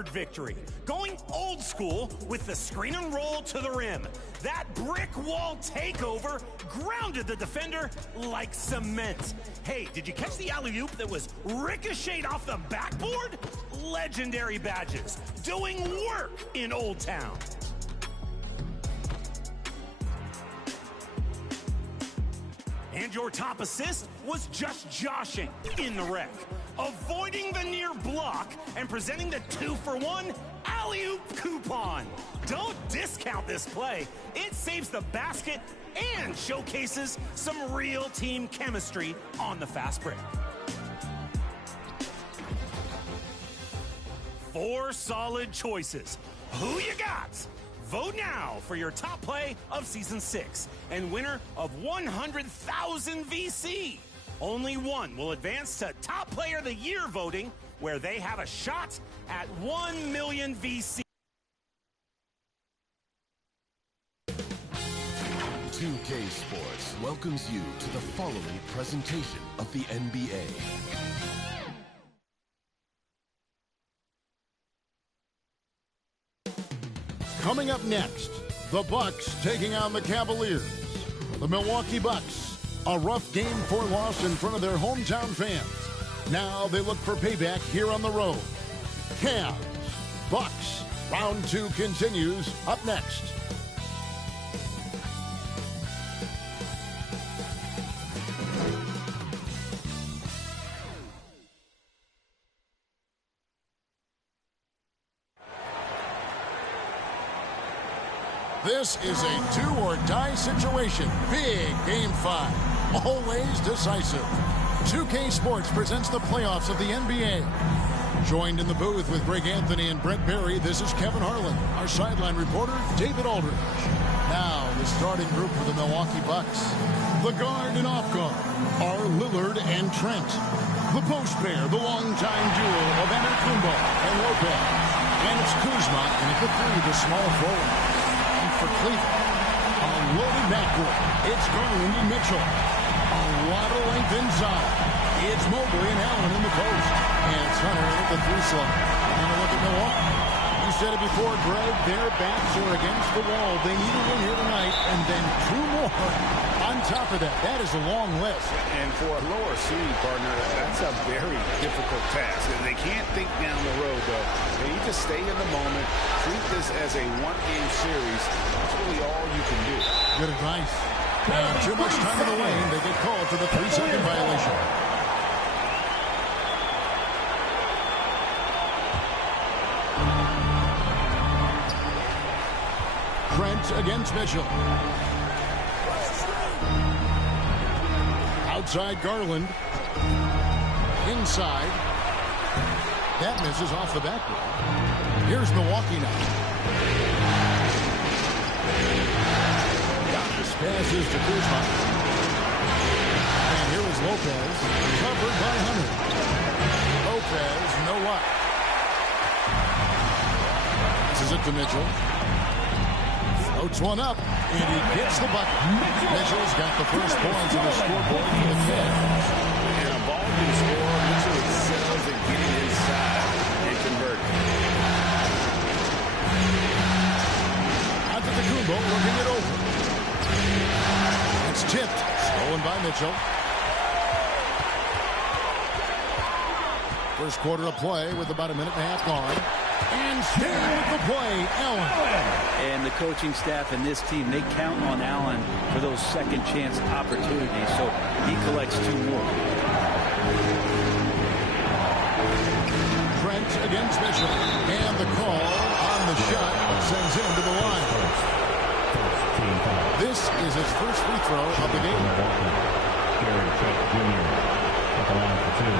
third victory, going old school with the screen and roll to the rim. That brick wall takeover grounded the defender like cement. Hey, did you catch the alley-oop that was ricocheted off the backboard? Legendary badges, doing work in Old Town. And your top assist was just joshing in the wreck, avoiding the near block and presenting the 2-for-1 alley-oop coupon. Don't discount this play. It saves the basket and showcases some real team chemistry on the fast break. 4 solid choices. Who you got? Vote now for your top play of Season 6 and winner of 100,000 VC. Only one will advance to Top Player of the Year voting, where they have a shot at 1 million VC. 2K Sports welcomes you to the following presentation of the NBA. Coming up next, the Bucks taking on the Cavaliers. The Milwaukee Bucks, a rough game 4 loss in front of their hometown fans. Now they look for payback here on the road. Cavs, Bucks, round 2 continues up next. This is a do-or-die situation. Big Game 5. Always decisive. 2K Sports presents the playoffs of the NBA. Joined in the booth with Greg Anthony and Brent Barry, this is Kevin Harlan. Our sideline reporter, David Aldridge. Now, the starting group for the Milwaukee Bucks. The guard and off guard are Lillard and Trent. The post pair, the longtime duo of Antetokounmpo and Lopez. And it's Kuzma, and at the 3, the small forward. For Cleveland, a loaded backcourt. It's Garland and Mitchell. A lot of length inside. It's Mobley and Allen in the post. And it's Hunter at the 3 slot. And a look at Milwaukee. You said it before, Greg. Their backs are against the wall. They need a win here tonight. And then 2 more on top of that. That is a long list. And for a lower seed, partner, that's a very difficult task. They can't think down the road, though. They need to stay in the moment. Treat this as a 1-game series. That's really all you can do. Good advice. And too much time in the lane. They get called for the 3-second violation. Trent against Mitchell. Outside Garland. Inside. That misses off the backboard. Here's Milwaukee now. This passes to Kuzma. And here is Lopez. Covered by Hunter. Lopez, no luck. This is it to Mitchell. Floats one up, and he gets the bucket. Mitchell's got the first points on the scoreboard for the Cavs. And a ball can score. Mitchell excels at getting inside and converting. Antetokounmpo looking it over. It's tipped. Stolen by Mitchell. First quarter of play with about a minute and a half gone. And staying with the play, Allen. And the coaching staff and this team, they count on Allen for those second chance opportunities. So he collects 2 more. Trent against Mitchell. And the call on the shot sends him to the line. This is his first free throw of the game. Gary Trent Jr. at the line for 2.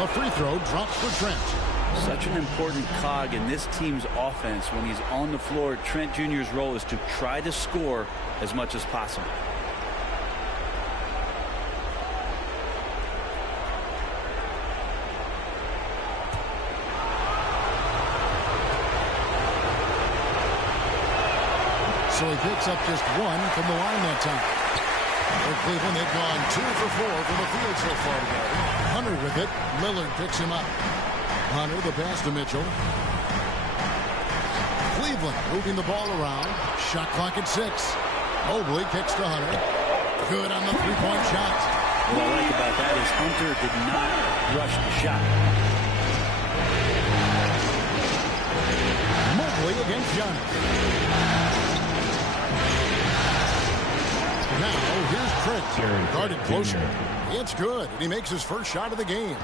A free throw drops for Trent. Such an important cog in this team's offense. When he's on the floor, Trent Jr.'s role is to try to score as much as possible. So he picks up just one from the line that time. For Cleveland, they've gone 2 for 4 from the field so far today. Hunter with it. Lillard picks him up. Hunter, the pass to Mitchell. Cleveland moving the ball around. Shot clock at 6. Mobley kicks to Hunter. Good on the three-point shot. What I like about that is Hunter did not rush the shot. Mobley against Giannis. Now, here's Trent. Guarded closer. It's good. And he makes his first shot of the game.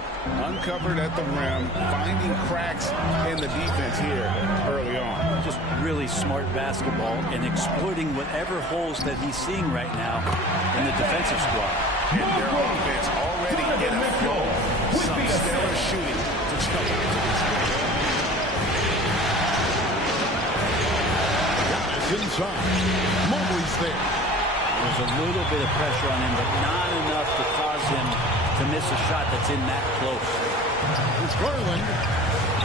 Uncovered at the rim, finding cracks in the defense here early on. Just really smart basketball and exploiting whatever holes that he's seeing right now in the defensive squad. And their offense already in a flow. Some stellar shooting to jump into this game. Giannis inside. Mobley's there. There's a little bit of pressure on him, but not enough to cause him to miss a shot that's in that close. It's Garland.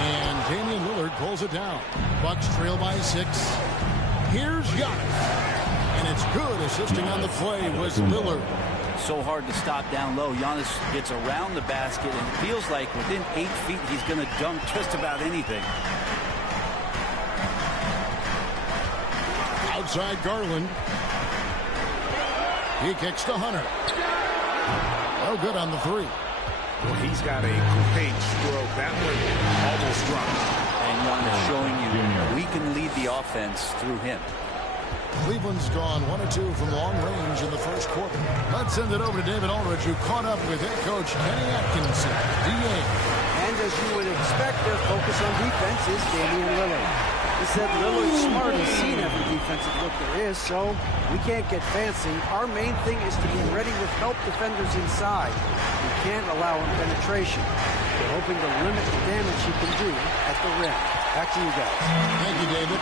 And Damian Lillard pulls it down. Bucks trail by 6. Here's Giannis. And it's good. Assisting on the play was Lillard. So hard to stop down low. Giannis gets around the basket, and it feels like within 8 feet he's going to dunk just about anything. Outside Garland. He kicks to Hunter. No good on the 3. Well, he's got a great stroke. That one almost dropped. And Giannis showing you we can lead the offense through him. Cleveland's gone 1 of 2 from long range in the first quarter. Let's send it over to David Aldridge, who caught up with head coach Kenny Atkinson, DA. And as you would expect, their focus on defense is Damian Lillard. He said Lillard's smart. He's seen every defensive look there is, so we can't get fancy. Our main thing is to be ready with help defenders inside. We can't allow penetration. We're hoping to limit the damage he can do at the rim. Back to you guys. Thank you, David.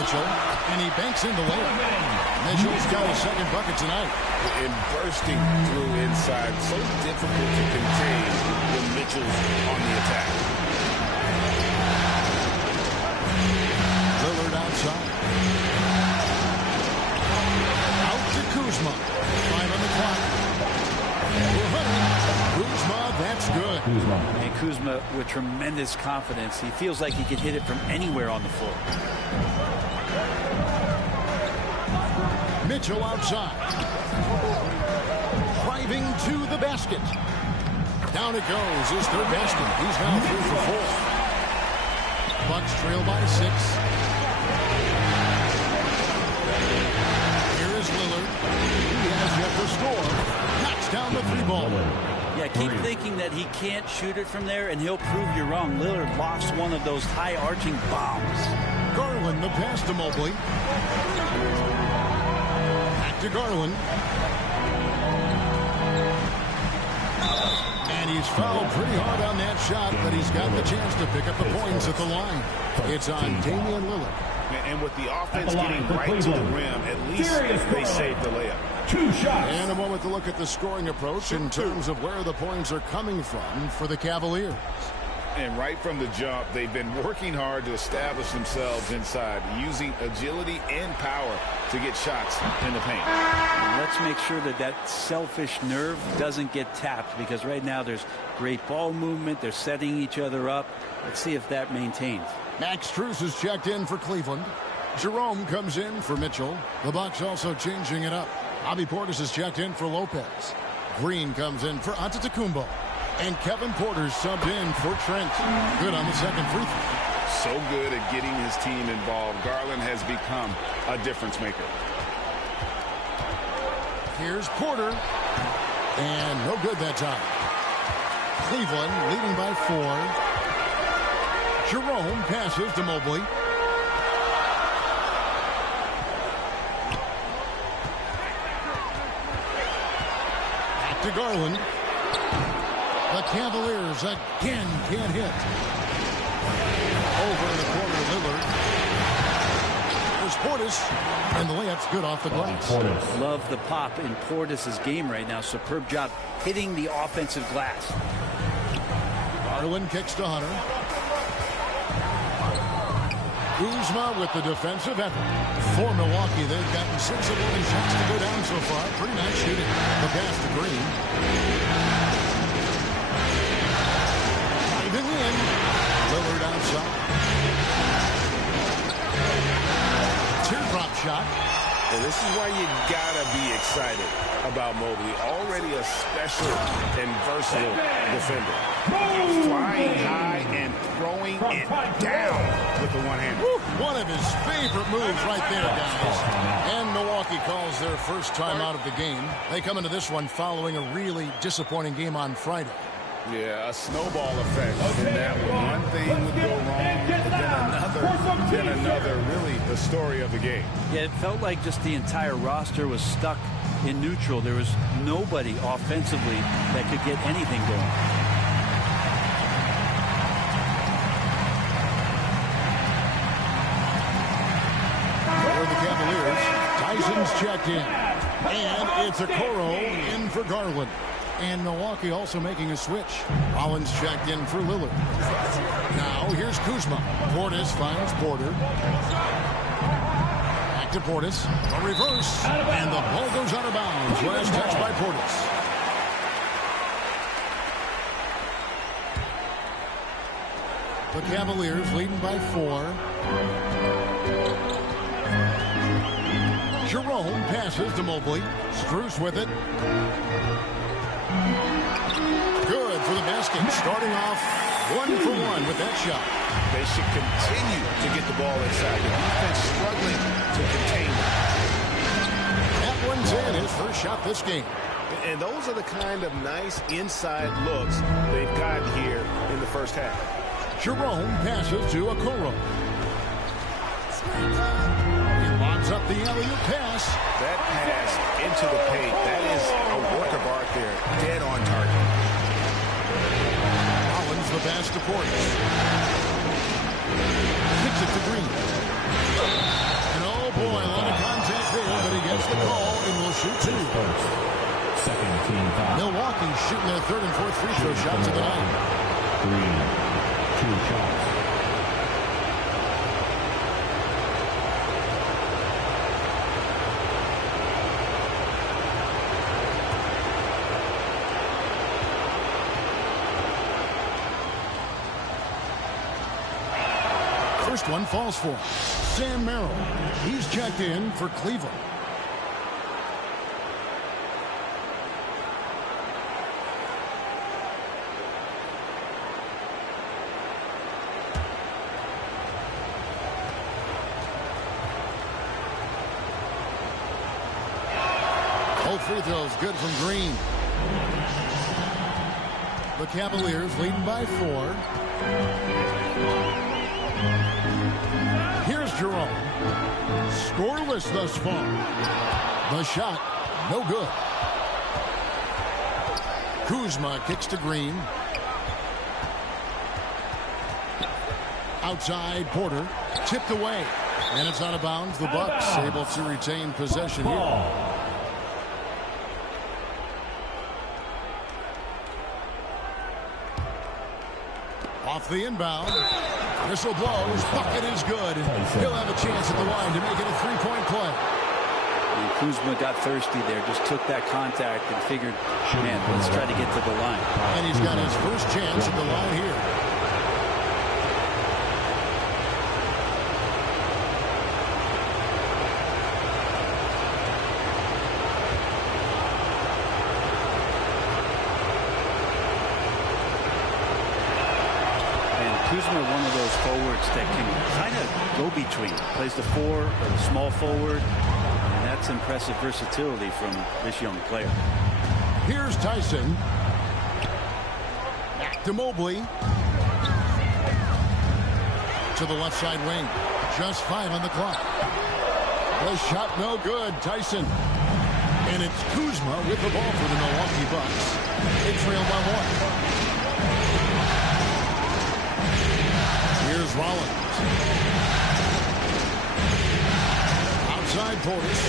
Mitchell, and he banks in the layup. Mitchell's got his second bucket tonight. And bursting through inside, so difficult to contain when Mitchell's on the attack. Lillard outside. Out to Kuzma. 5 on the clock. Kuzma, that's good. And Kuzma with tremendous confidence. He feels like he can hit it from anywhere on the floor. Mitchell outside. Driving to the basket. Down it goes. His third basket. He's now 3 for 4. Bucks trail by 6. Here is Lillard. He has yet to score. Knocks down the 3-ball. Yeah, keep thinking that he can't shoot it from there, and he'll prove you wrong. Lillard lost one of those high-arching bombs. Garland, the pass to Mobley. Back to Garland. And he's fouled pretty hard on that shot, but he's got the chance to pick up the points at the line. It's on Damian Lillard. And with the offense getting right to the rim, at least they saved the layup. 2 shots. And a moment to look at the scoring approach in terms of where the points are coming from for the Cavaliers. And right from the jump, they've been working hard to establish themselves inside, using agility and power to get shots in the paint. And let's make sure that that selfish nerve doesn't get tapped, because right now there's great ball movement. They're setting each other up. Let's see if that maintains. Max Strus is checked in for Cleveland. Jerome comes in for Mitchell. The Bucks also changing it up. Bobby Portis is checked in for Lopez. Green comes in for Antetokounmpo. And Kevin Porter's subbed in for Trent. Good on the second free throw. So good at getting his team involved. Garland has become a difference maker. Here's Porter. And no good that time. Cleveland leading by 4. Jerome passes to Mobley. Back to Garland. The Cavaliers again can't hit. Over in the corner to Lillard. There's Portis, and the layup's good off the glass. Love the pop in Portis' game right now. Superb job hitting the offensive glass. Garland kicks to Hunter. Kuzma with the defensive effort. For Milwaukee, they've gotten 6 of 11 shots to go down so far. Pretty nice shooting. The pass to Green. Diving in. Lillard outside. Teardrop shot. And this is why you gotta be excited about Mobley. Already a special and versatile defender. Flying high and throwing it down with the one-hander. One of his favorite moves right there, guys. And Milwaukee calls their first time out of the game. They come into this one following a really disappointing game on Friday. Yeah, a snowball effect in that one. One thing would go wrong, then another. Really the story of the game. Yeah, it felt like just the entire roster was stuck in neutral. There was nobody offensively that could get anything going. For the Cavaliers, Tyson's checked in. And it's Okoro in for Garland. And Milwaukee also making a switch. Rollins checked in for Lillard. Now here's Kuzma. Portis finds Porter. Back to Portis. A reverse. And the ball goes out of bounds. Last touch by Portis. The Cavaliers leading by 4. Jerome passes to Mobley. Strus with it. Good for the basket. Starting off 1 for 1 with that shot. They should continue to get the ball inside. The defense struggling to contain it. That one's in. His first shot this game. And those are the kind of nice inside looks they've gotten here in the first half. Jerome passes to Okoro. He lobs up the alley-oop pass. That pass into the paint, that is a work of art there. Dead on target. Rollins the pass to Portis. Kicks it to Green. And oh boy, a lot of contact there, but he gets the call and will shoot 2. Second team foul. Milwaukee shooting their 3rd and 4th free throw shots of the night. 2 shots. First one falls for Sam Merrill. He's checked in for Cleveland. Both free throws good from Green. The Cavaliers leading by 4. Here's Jerome. Scoreless thus far. The shot, no good. Kuzma kicks to Green. Outside, Porter. Tipped away. And it's out of bounds. The Bucks able to retain possession here. Off the inbound. Whistle blows. Bucket is good. He'll have a chance at the line to make it a 3-point play. And Kuzma got thirsty there. Just took that contact and figured, man, let's try to get to the line. And he's got his first chance at the line here. Kuzma, one of those forwards that can kind of go between. Plays the 4 or the small forward. And that's impressive versatility from this young player. Here's Tyson. Back to Mobley. To the left side wing. Just 5 on the clock. The shot no good. Tyson. And it's Kuzma with the ball for the Milwaukee Bucks. They trail by 1. Here's Here's Rollins. Outside Portis.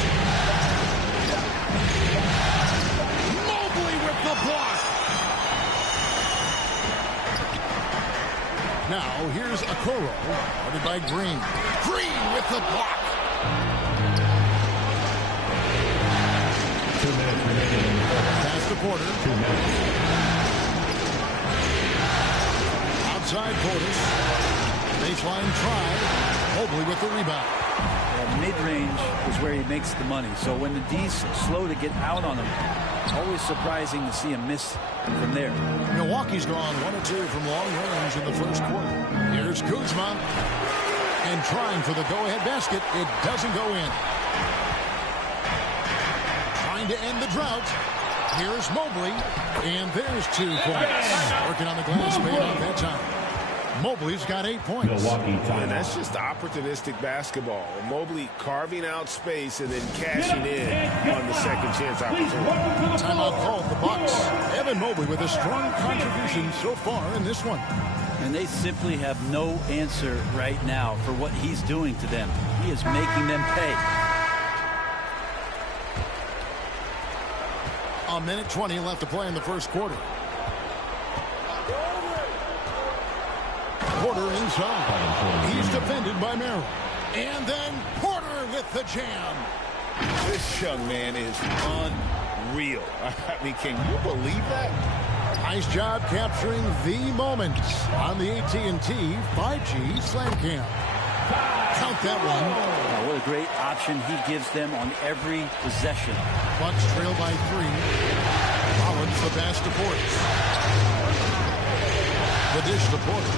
Mobley with the block. Now here's Okoro. Guarded by Green. Green with the block. 2 minutes remaining. Pass to Porter. 2 minutes. Outside Portis. Baseline try. Mobley with the rebound. Mid-range is where he makes the money. So when the D's slow to get out on him, always surprising to see him miss from there. Milwaukee's gone 1 or 2 from long range in the first quarter. Here's Kuzma. And trying for the go-ahead basket. It doesn't go in. Trying to end the drought. Here's Mobley. And there's 2 points. Working on the glass paid off that time. Mobley's got 8 points. Milwaukee timeout. And that's just opportunistic basketball. Mobley carving out space and then cashing in on the second chance opportunity. Timeout called the Bucks. Evan Mobley with a strong contribution so far in this one. And they simply have no answer right now for what he's doing to them. He is making them pay. A minute 20 left to play in the first quarter. Porter inside. He's defended by Merrill. And then Porter with the jam. This young man is unreal. I mean, can you believe that? Nice job capturing the moment on the AT&T 5G Slam Cam. Count that one. Oh, what a great option he gives them on every possession. Bucks trail by 3. Rollins the pass to Portis. The dish to Porter.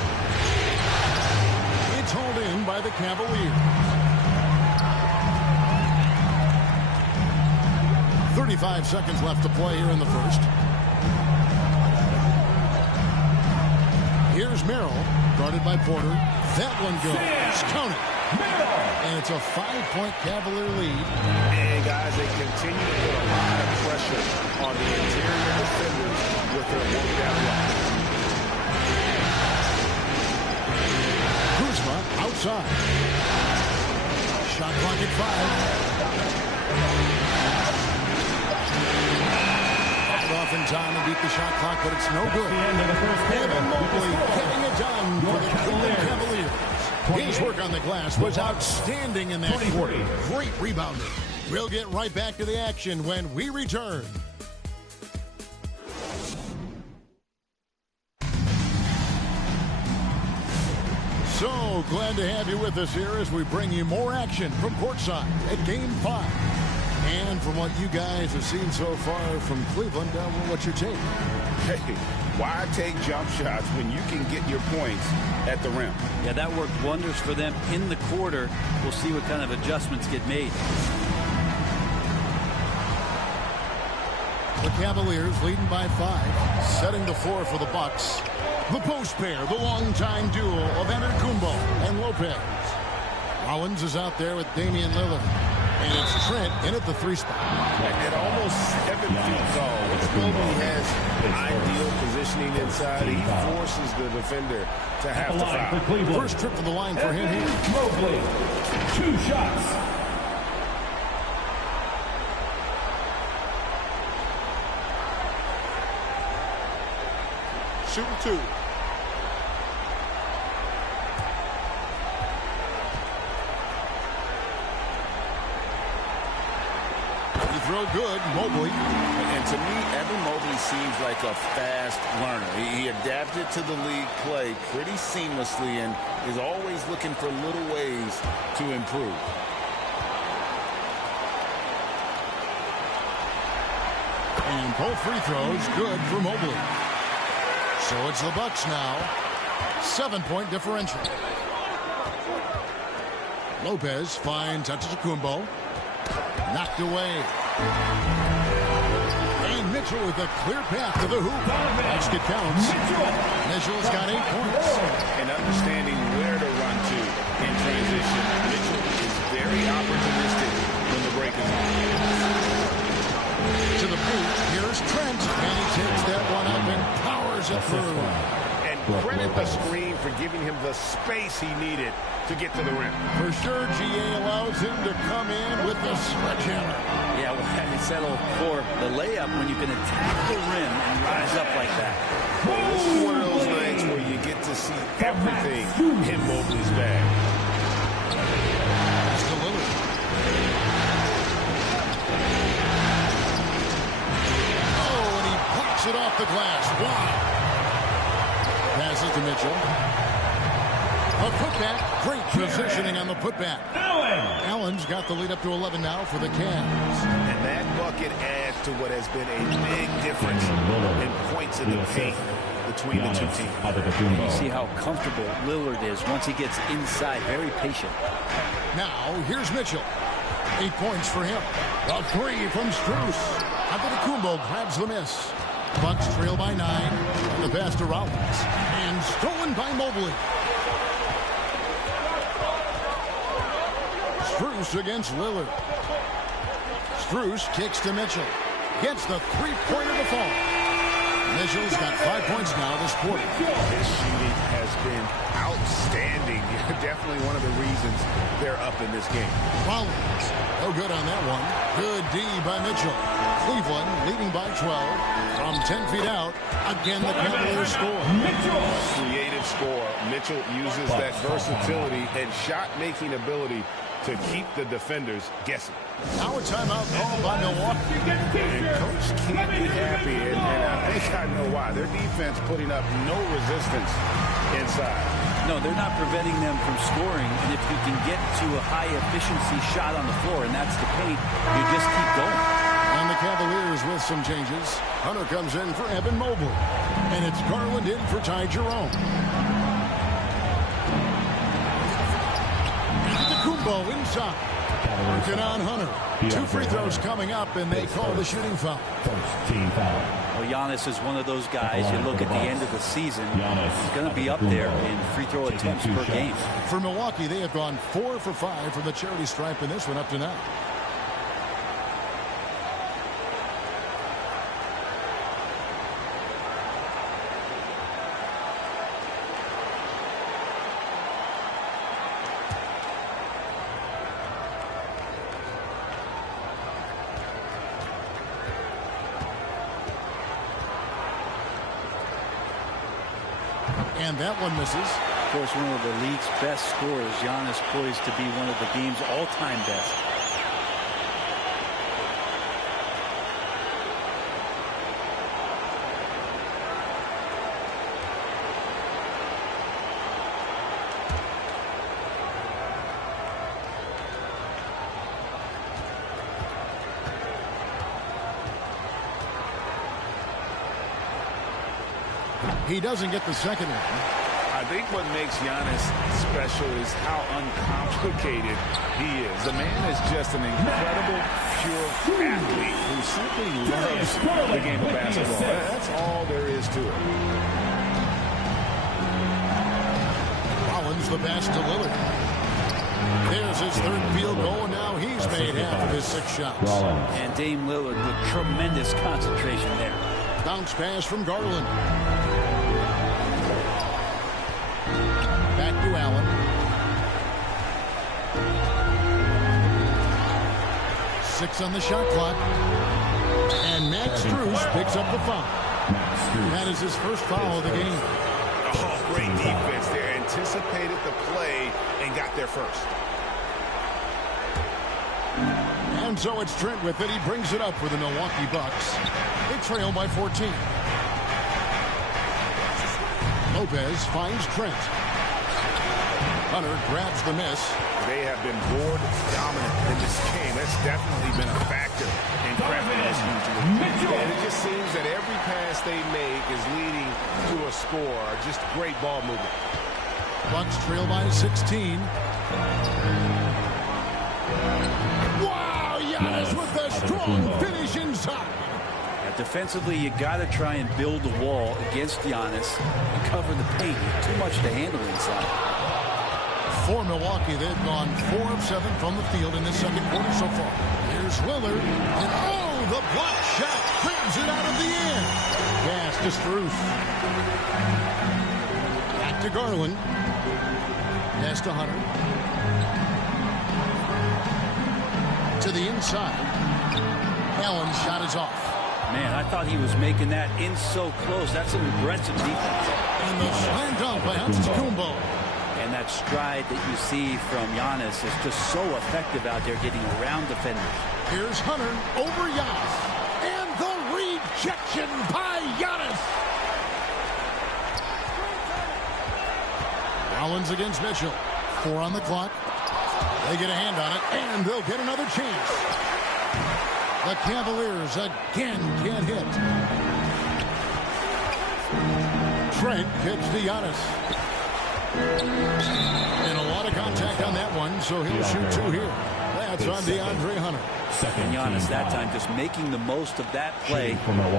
It's hauled in by the Cavaliers. 35 seconds left to play here in the first. Here's Merrill, guarded by Porter. That one goes. Count it. And it's a 5-point Cavalier lead. And guys, they continue to put a lot of pressure on the interior defenders with their workout line. Kuzma outside. Shot clock at 5. Off in time to beat the shot clock, but it's no good. Evan Mobley getting it done for the Cleveland Cavaliers. His work on the glass was outstanding in that quarter. Great rebounder. We'll get right back to the action when we return. So glad to have you with us here as we bring you more action from courtside at Game 5. And from what you guys have seen so far from Cleveland, what's your take? Hey, why take jump shots when you can get your points at the rim? Yeah, that worked wonders for them in the quarter. We'll see what kind of adjustments get made. The Cavaliers leading by 5, setting the floor for the Bucks. The post pair, the longtime duo of Antetokounmpo and Lopez. Rollins is out there with Damian Lillard. And it's Trent in at the 3 spot. At almost 7 feet tall, which Mobley has ideal positioning inside. He forces the defender to have to foul. First trip to the line for him here. Mobley, 2 shots. Shooting 2. Throw good, Mobley. And to me, Evan Mobley seems like a fast learner. He adapted to the league play pretty seamlessly and is always looking for little ways to improve. And both free throws good for Mobley. So it's the Bucks now. 7-point differential. Lopez finds Antetokounmpo. Knocked away. And Mitchell with a clear path to the hoop. Basket counts. Mitchell's got 8 points. And understanding where to run to in transition. Mitchell is very opportunistic when the break is on. To the paint, here's Trent. And he takes that one up and powers it through. And credit the screen for giving him the space he needed to get to the rim. For sure, GA allows him to come in with the sledgehammer. Yeah, well, he settled for the layup when you can attack the rim and rise up like that. Well, this is one of those nights where you get to see everything in Mobley's bag. It's to Lillard. Oh, and he pops it off the glass. Wow. Passes to Mitchell. A putback. Great positioning on the putback. Allen's got the lead up to 11 now for the Cavs. And that bucket adds to what has been a big difference in points in the paint between the two teams. You see how comfortable Lillard is once he gets inside. Very patient. Now, here's Mitchell. 8 points for him. A three from Strus. Antetokounmpo grabs the miss. Bucks trail by 9. And the pass to Rollins. And stolen by Mobley. Strus against Lillard. Strus kicks to Mitchell. Gets the three-pointer to fall. Mitchell's got 5 points now this quarter. His shooting has been outstanding. Definitely one of the reasons they're up in this game. Rollins. No good on that one. Good D by Mitchell. Cleveland leading by 12. From 10 feet out. Again, the Cavaliers score. Creative score. Mitchell uses that versatility and shot-making ability to keep the defenders guessing. Now a timeout called by Milwaukee. And Coach can't be happy, and I think I know why. Their defense putting up no resistance inside. No, they're not preventing them from scoring, and if you can get to a high-efficiency shot on the floor, and that's the paint, you just keep going. And the Cavaliers with some changes. Hunter comes in for Evan Mobley. And it's Garland in for Ty Jerome. Kumbo inside. Working on Hunter. 2 free throws coming up, and they call the shooting foul. Well, Giannis is one of those guys. You look at the end of the season, he's going to be up there in free throw attempts per game. For Milwaukee, they have gone 4 for 5 from the charity stripe in this one up to now. And that one misses. Of course, one of the league's best scorers. Giannis poised to be one of the game's all-time best. He doesn't get the second one. I think what makes Giannis special is how uncomplicated he is. The man is just an incredible, pure athlete who simply loves the game of basketball. That's all there is to it. Rollins the pass to Lillard. There's his third field goal, and now he's made half of his 6 shots. And Dame Lillard with tremendous concentration there. Bounce pass from Garland. Back to Allen. 6 on the shot clock. And Max Strus picks up the foul. That is his first foul of the game. Oh, great defense there. Anticipated the play and got there first. And so it's Trent with it. He brings it up for the Milwaukee Bucks. They trail by 14. Lopez finds Trent. Hunter grabs the miss. They have been board dominant in this game. That's definitely been a factor in crafting this usually. And it just seems that every pass they make is leading to a score. Just great ball movement. Bucks trail by 16. Wow, Giannis with a strong finish inside. Defensively, you got to try and build a wall against Giannis and cover the paint. Too much to handle inside. For Milwaukee, they've gone 4 of 7 from the field in this second quarter so far. Here's Lillard, and oh, the block shot grabs it out of the air. Pass to Strus. Back to to Garland. Pass to Hunter. To the inside. Allen's shot is off. Man, I thought he was making that in so close. That's some aggressive defense. And the slam dunk by Antetokounmpo. And that stride that you see from Giannis is just so effective out there getting around defenders. Here's Hunter over Giannis. And the rejection by Giannis. Rollins against Mitchell. 4 on the clock. They get a hand on it, and they'll get another chance. The Cavaliers again can't hit. Trent kicks to Giannis. And a lot of contact on that one, so he'll shoot 2 here. That's on DeAndre Hunter. And Giannis that time just making the most of that play,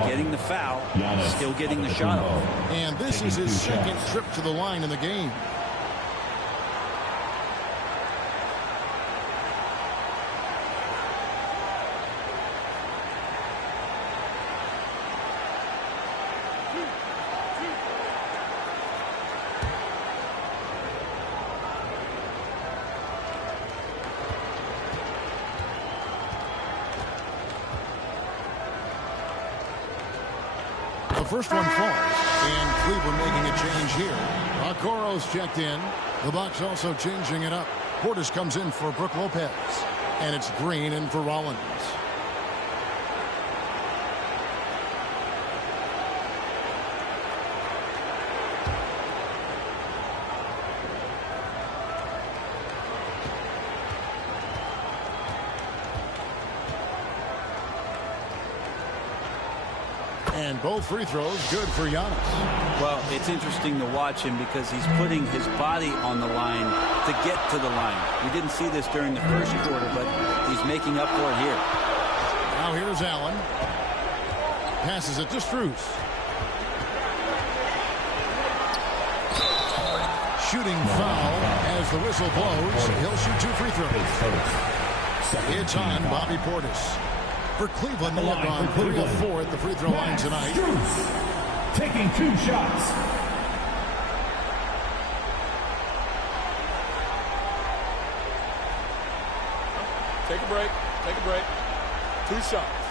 getting the foul, still getting the shot off. And this is his second trip to the line in the game. The first one falls, and Cleveland making a change here. Okoro's checked in. The Bucks also changing it up. Portis comes in for Brook Lopez, and it's Green in for Rollins. And both free throws good for Giannis. Well, it's interesting to watch him because he's putting his body on the line to get to the line. We didn't see this during the first quarter, but he's making up for it here. Now here's Allen. Passes it to Strus. Shooting foul as the whistle blows. He'll shoot 2 free throws. It's on Bobby Portis. For Cleveland, they have gone 3 of 4 at the free throw line tonight. Taking 2 shots. Take a break. Take a break. 2 shots.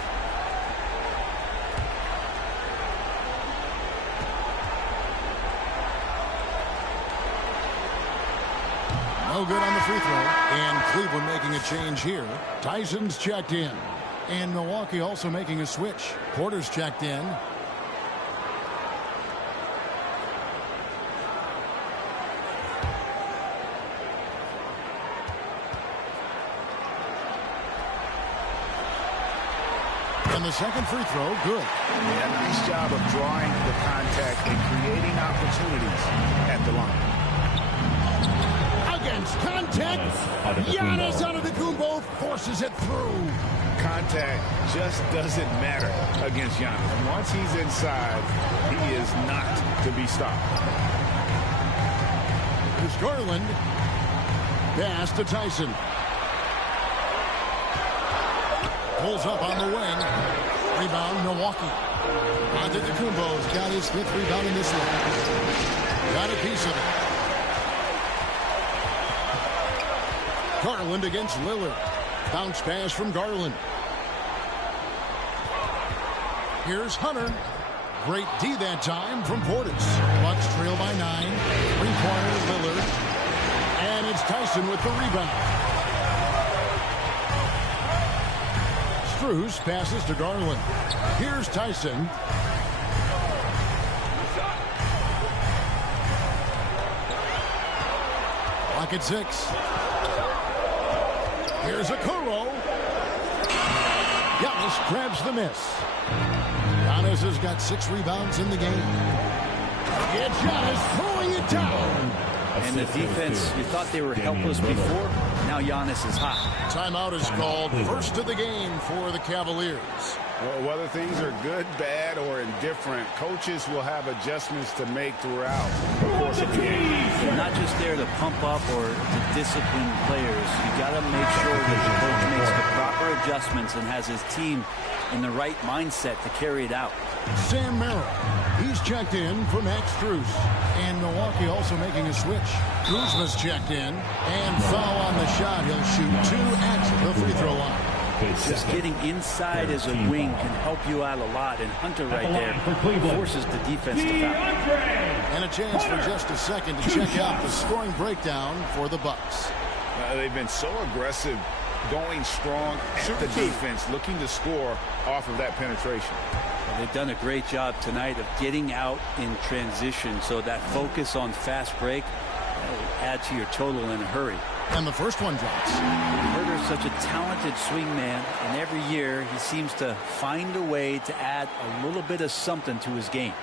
No good on the free throw. And Cleveland making a change here. Tyson's checked in. And Milwaukee also making a switch. Porter's checked in. And the second free throw, good. A nice job of drawing the contact and creating opportunities at the line. Against contact, Giannis Antetokounmpo forces it through. Contact just doesn't matter against Giannis. Once he's inside, he is not to be stopped. There's Garland. Pass to Tyson. Pulls up on the wing. Rebound, Milwaukee. Antetokounmpo's got his 5th rebound in this one. Got a piece of it. Garland against Lillard. Bounce pass from Garland. Here's Hunter. Great D that time from Portis. Bucks trail by 9. 3-pointer Lillard. And it's Tyson with the rebound. Strus passes to Garland. Here's Tyson. Clock at 6. Here's Okoro. Giannis grabs the miss. Giannis has got 6 rebounds in the game. It's Giannis throwing it down. And the defense, you thought they were helpless before. Now Giannis is hot. Timeout is called. First of the game for the Cavaliers. Well, whether things are good, bad, or indifferent, coaches will have adjustments to make throughout the course of the game. They're not just there to pump up or to discipline players. You got to make sure that the coach makes the proper adjustments and has his team in the right mindset to carry it out. Sam Merrill, he's checked in for Max Strus. And Milwaukee also making a switch. Kuzma's checked in, and foul on the shot. He'll shoot 2 at the free throw line. Just getting inside as a wing can help you out a lot, and Hunter right there forces the defense to foul. And a chance for just a second to check out the scoring breakdown for the Bucks. They've been so aggressive, going strong at the defense, looking to score off of that penetration. They've done a great job tonight of getting out in transition, so that focus on fast break will add to your total in a hurry. And the first one drops. Herter's such a talented swing man, and every year he seems to find a way to add a little bit of something to his game.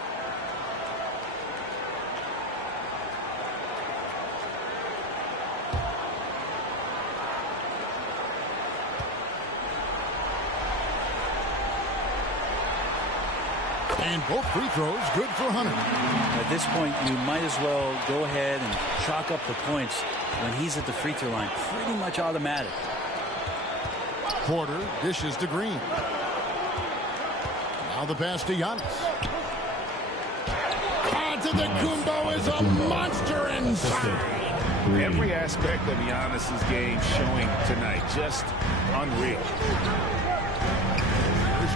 And both free throws good for Hunter. At this point, you might as well go ahead and chalk up the points when he's at the free throw line. Pretty much automatic. Porter dishes to Green. Now the pass to Giannis. Antetokounmpo is a monster inside. Every aspect of Giannis's game showing tonight, just unreal.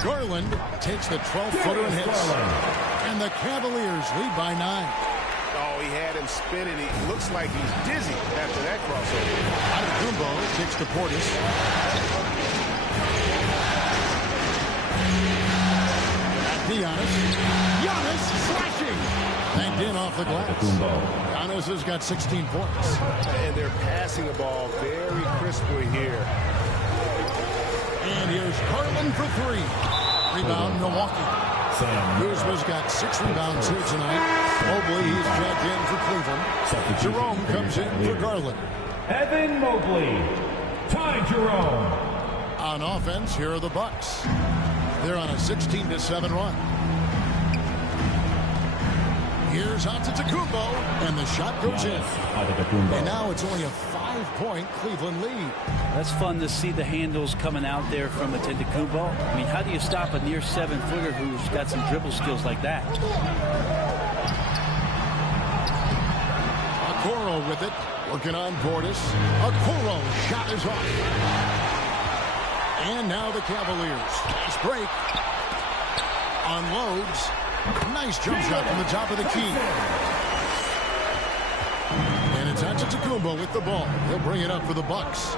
Garland takes the 12-footer and hits. And the Cavaliers lead by 9. Oh, he had him spinning. It looks like he's dizzy after that crossover. Antetokounmpo takes to Portis. Back to Giannis. Giannis slashing. Banked in off the glass. Giannis has got 16 points. And they're passing the ball very crisply here. And here's Garland for 3. Rebound, Milwaukee. Kuzma's got 6 rebounds here tonight. Mobley, he's checked in for Cleveland. Jerome comes in for Garland. Evan Mobley. Ty Jerome. On offense, here are the Bucks. They're on a 16-7 run. Here's Antetokounmpo, and the shot goes in. And now it's only a 5-point Cleveland lead. That's fun to see the handles coming out there from Antetokounmpo. I mean, how do you stop a near 7-footer who's got some dribble skills like that? Okoro with it, working on Portis. Okoro shot is off. And now the Cavaliers. Fast break. Unloads. Nice jump shot from the top of the key. And it's Antetokounmpo with the ball. He'll bring it up for the Bucks.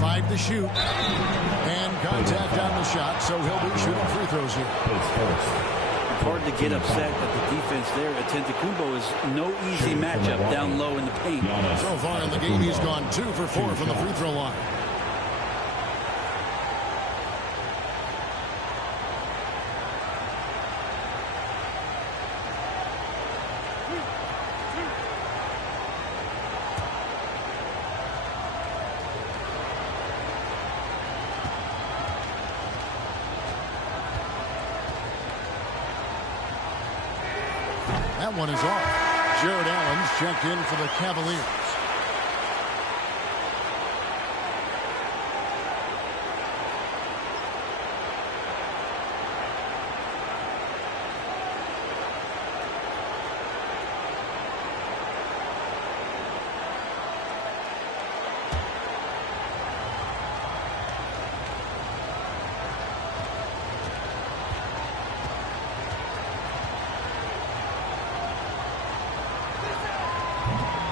Five to shoot. And contact on the shot, so he'll be shooting free throws here. Hard to get upset at the defense there. Antetokounmpo is no easy matchup down low in the paint. So far in the game, he's gone 2 for 4 from the free throw line. That one is off. Jared Allen's checked in for the Cavaliers.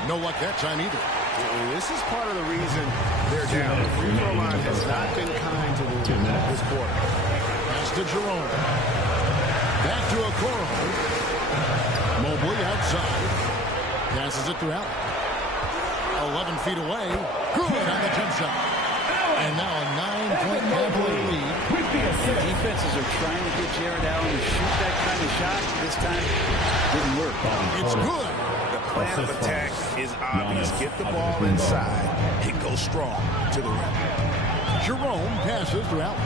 No luck that time either. This is part of the reason they're down. The free throw line has not been kind to them this quarter. Pass to Jerome. Back to Okoro. Mobley outside. Passes it to Allen. 11 feet away. Good on the jump shot. And now a 9-point Cavalier lead. Defenses are trying to get Jared Allen to shoot that kind of shot. This time didn't work. It's good. Plan of attack is obvious. Get the ball inside and go strong to the rim. Jerome passes to Allen.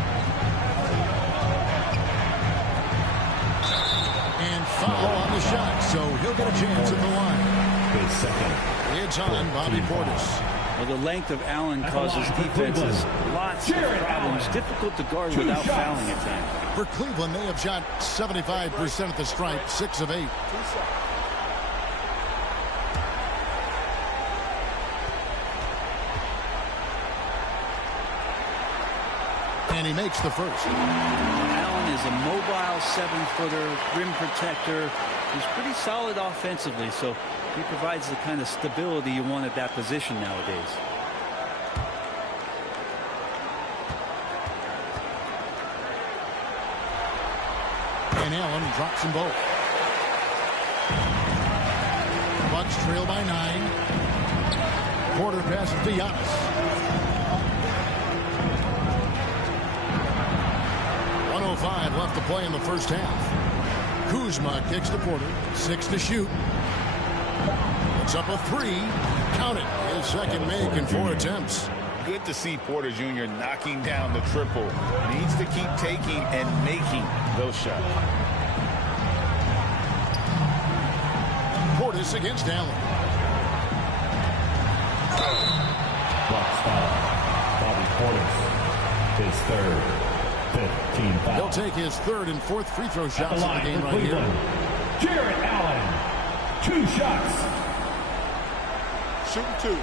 foul on the shot, so he'll get a chance at the line. His second. It's on Bobby Portis. Well, the length of Allen causes defenses lots of problems. Difficult to guard without fouling at times. For Cleveland, they have shot 75% at the stripe, 6 of 8. And he makes the first. Allen is a mobile 7-footer, rim protector. He's pretty solid offensively, so he provides the kind of stability you want at that position nowadays. And Allen drops them both. Bucks trail by 9. Porter passes to Giannis. 1:05 left to play in the first half. Kuzma kicks to Porter. 6 to shoot. It's up a 3. Count it. His second make in 4 attempts. Good to see Porter Jr. knocking down the triple. Needs to keep taking and making those shots. Portis against Allen. Bucks foul. Bobby Portis. His third. 15 foul. He'll take his third and fourth free throw shots in the game right here. Jarrett Allen. 2 shots. Shooting 2.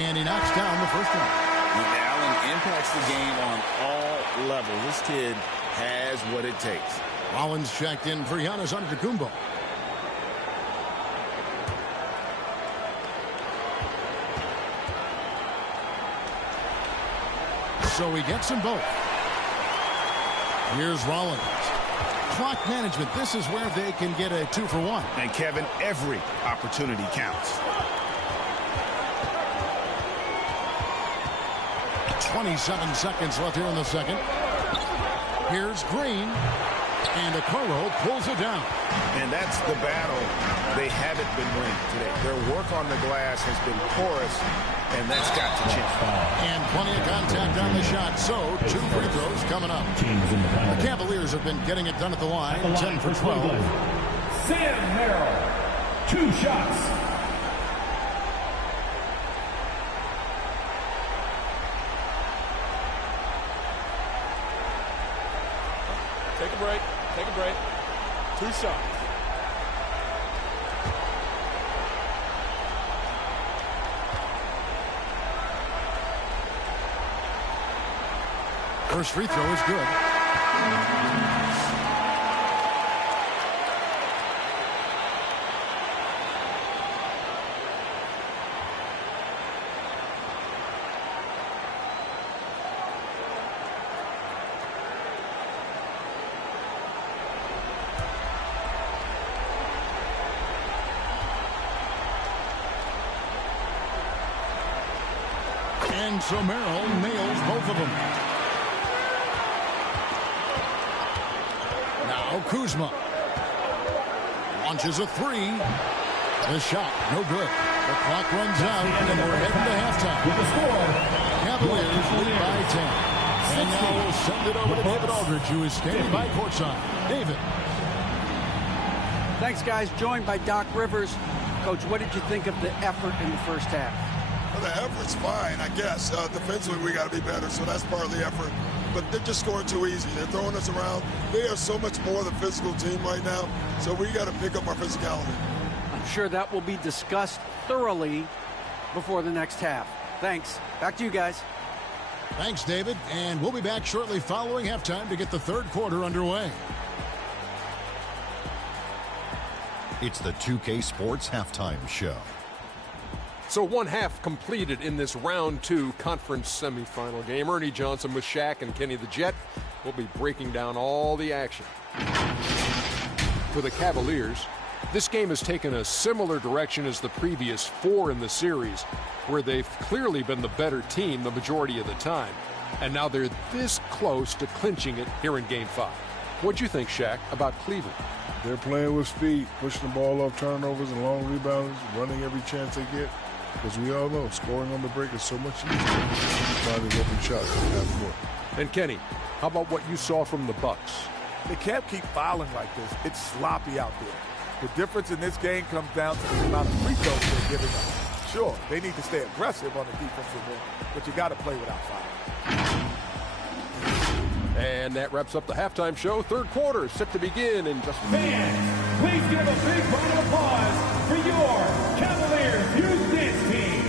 And he knocks down the first one. Allen impacts the game on all levels. This kid has what it takes. Rollins checked in for Giannis Antetokounmpo. So he gets them both. Here's Rollins. Clock management. This is where they can get a 2-for-1. And Kevin, every opportunity counts. 27 seconds left here in the second. Here's Green. And Okoro pulls it down. And that's the battle they haven't been winning today. Their work on the glass has been porous, and that's got to change. And plenty of contact on the shot. So 2 free throws coming up. The Cavaliers have been getting it done at the line. 10 for 12. Sam Merrill. 2 shots. Take a break. Take a break. 2 shots. First free throw is good. And so Merrill nails both of them. Now Kuzma launches a 3. The shot, no good. The clock runs out, and we're heading to halftime. With the score, Cavaliers lead by 10. And now we'll send it over to David Aldridge, who is standing by courtside. David. Thanks, guys. Joined by Doc Rivers. Coach, what did you think of the effort in the first half? Well, the effort's fine, I guess. Defensively, we got to be better, so that's part of the effort. But they're just scoring too easy. They're throwing us around. They are so much more the physical team right now, so we got to pick up our physicality. I'm sure that will be discussed thoroughly before the next half. Thanks. Back to you guys. Thanks, David. And we'll be back shortly following halftime to get the third quarter underway. It's the 2K Sports Halftime Show. So 1 half completed in this round 2 conference semifinal game. Ernie Johnson with Shaq and Kenny the Jet will be breaking down all the action. For the Cavaliers, this game has taken a similar direction as the previous 4 in the series, where they've clearly been the better team the majority of the time. And now they're this close to clinching it here in Game 5. What'd you think, Shaq, about Cleveland? They're playing with speed, pushing the ball off turnovers and long rebounds, running every chance they get. Because we all know scoring on the break is so much easier than finding open shots in half court. And Kenny, how about what you saw from the Bucks? They can't keep fouling like this. It's sloppy out there. The difference in this game comes down to the amount of free throws they're giving up. Sure, they need to stay aggressive on the defensive end, but you got to play without fouling. And that wraps up the halftime show. Third quarter set to begin in just Fans, please give a big round of applause for your Cavaliers Youth Dance Team.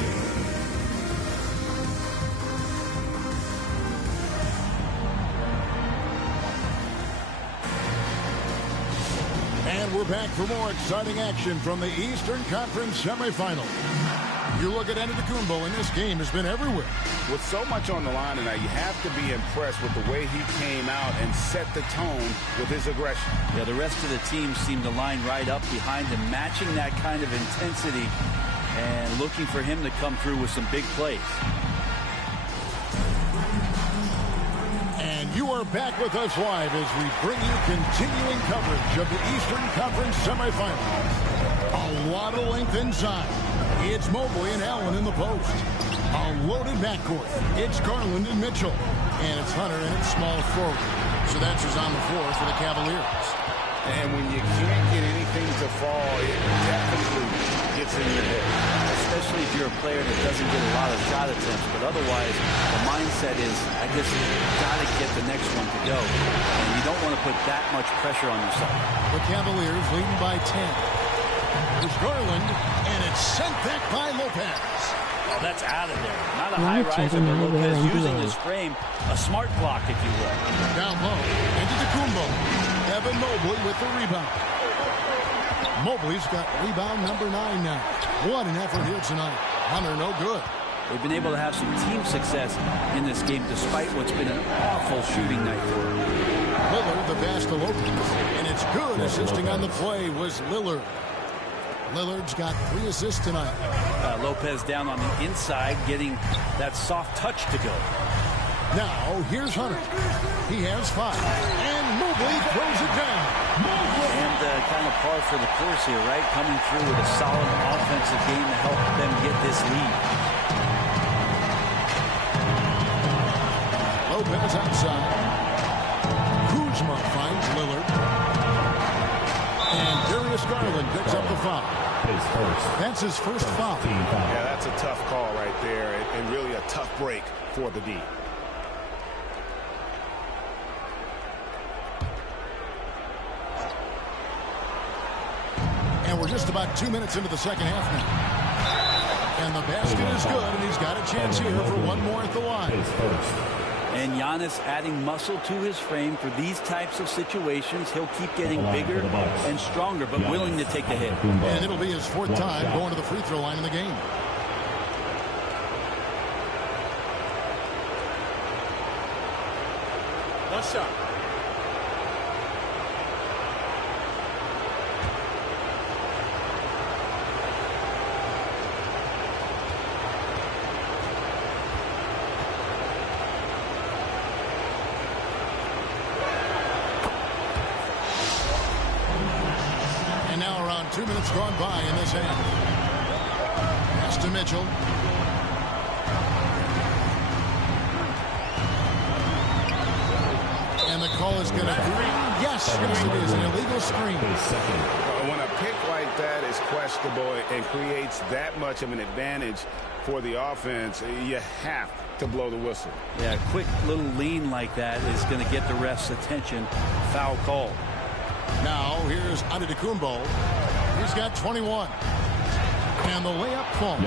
And we're back for more exciting action from the Eastern Conference Semifinals. You look at Antetokounmpo, and this game has been everywhere. With so much on the line tonight, you have to be impressed with the way he came out and set the tone with his aggression. Yeah, the rest of the team seemed to line right up behind him, matching that kind of intensity and looking for him to come through with some big plays. And you are back with us live as we bring you continuing coverage of the Eastern Conference Semifinals. A lot of length inside. It's Mobley and Allen in the post. A loaded backcourt. It's Garland and Mitchell. And it's Hunter and it's small forward. So that's who's on the floor for the Cavaliers. And when you can't get anything to fall, it definitely gets in your head. Especially if you're a player that doesn't get a lot of shot attempts. But otherwise, the mindset is, I just got to get the next one to go. And you don't want to put that much pressure on yourself. The Cavaliers leading by 10. There's Garland, and it's sent back by Lopez. Oh, that's out of there. Not a high riser, but Lopez using his frame, a smart block, if you will. Down low, Antetokounmpo. Evan Mobley with the rebound. Mobley's got rebound number 9 now. What an effort here tonight. Hunter, no good. They've been able to have some team success in this game despite what's been an awful shooting night for them. Lillard, the pass to Lopez. And it's good. Assisting on the play was Lillard. Lillard's got 3 assists tonight. Lopez down on the inside, getting that soft touch to go. Now, here's Hunter. He has 5. And Mobley throws it down. And kind of par for the course here, right? Coming through with a solid offensive game to help them get this lead. Lopez outside. Kuzma finds Lillard. And Darius Garland picks up the foul. That's his first foul. Yeah, that's a tough call right there, and really a tough break for the D. And we're just about 2 minutes into the second half now. And the basket is good, and he's got a chance here for one more at the line. And Giannis adding muscle to his frame for these types of situations. He'll keep getting bigger and stronger, but willing to take the hit. And it'll be his 4th time going to the free throw line in the game. One shot. And now around 2 minutes gone by in this half. Pass to Mitchell. And the call is going to be, yes, it is an illegal screen. When a pick like that is questionable and creates that much of an advantage for the offense, you have to blow the whistle. Yeah, a quick little lean like that is going to get the ref's attention. Foul call. Now here's Antetokounmpo. He's got 21. And the layup falls.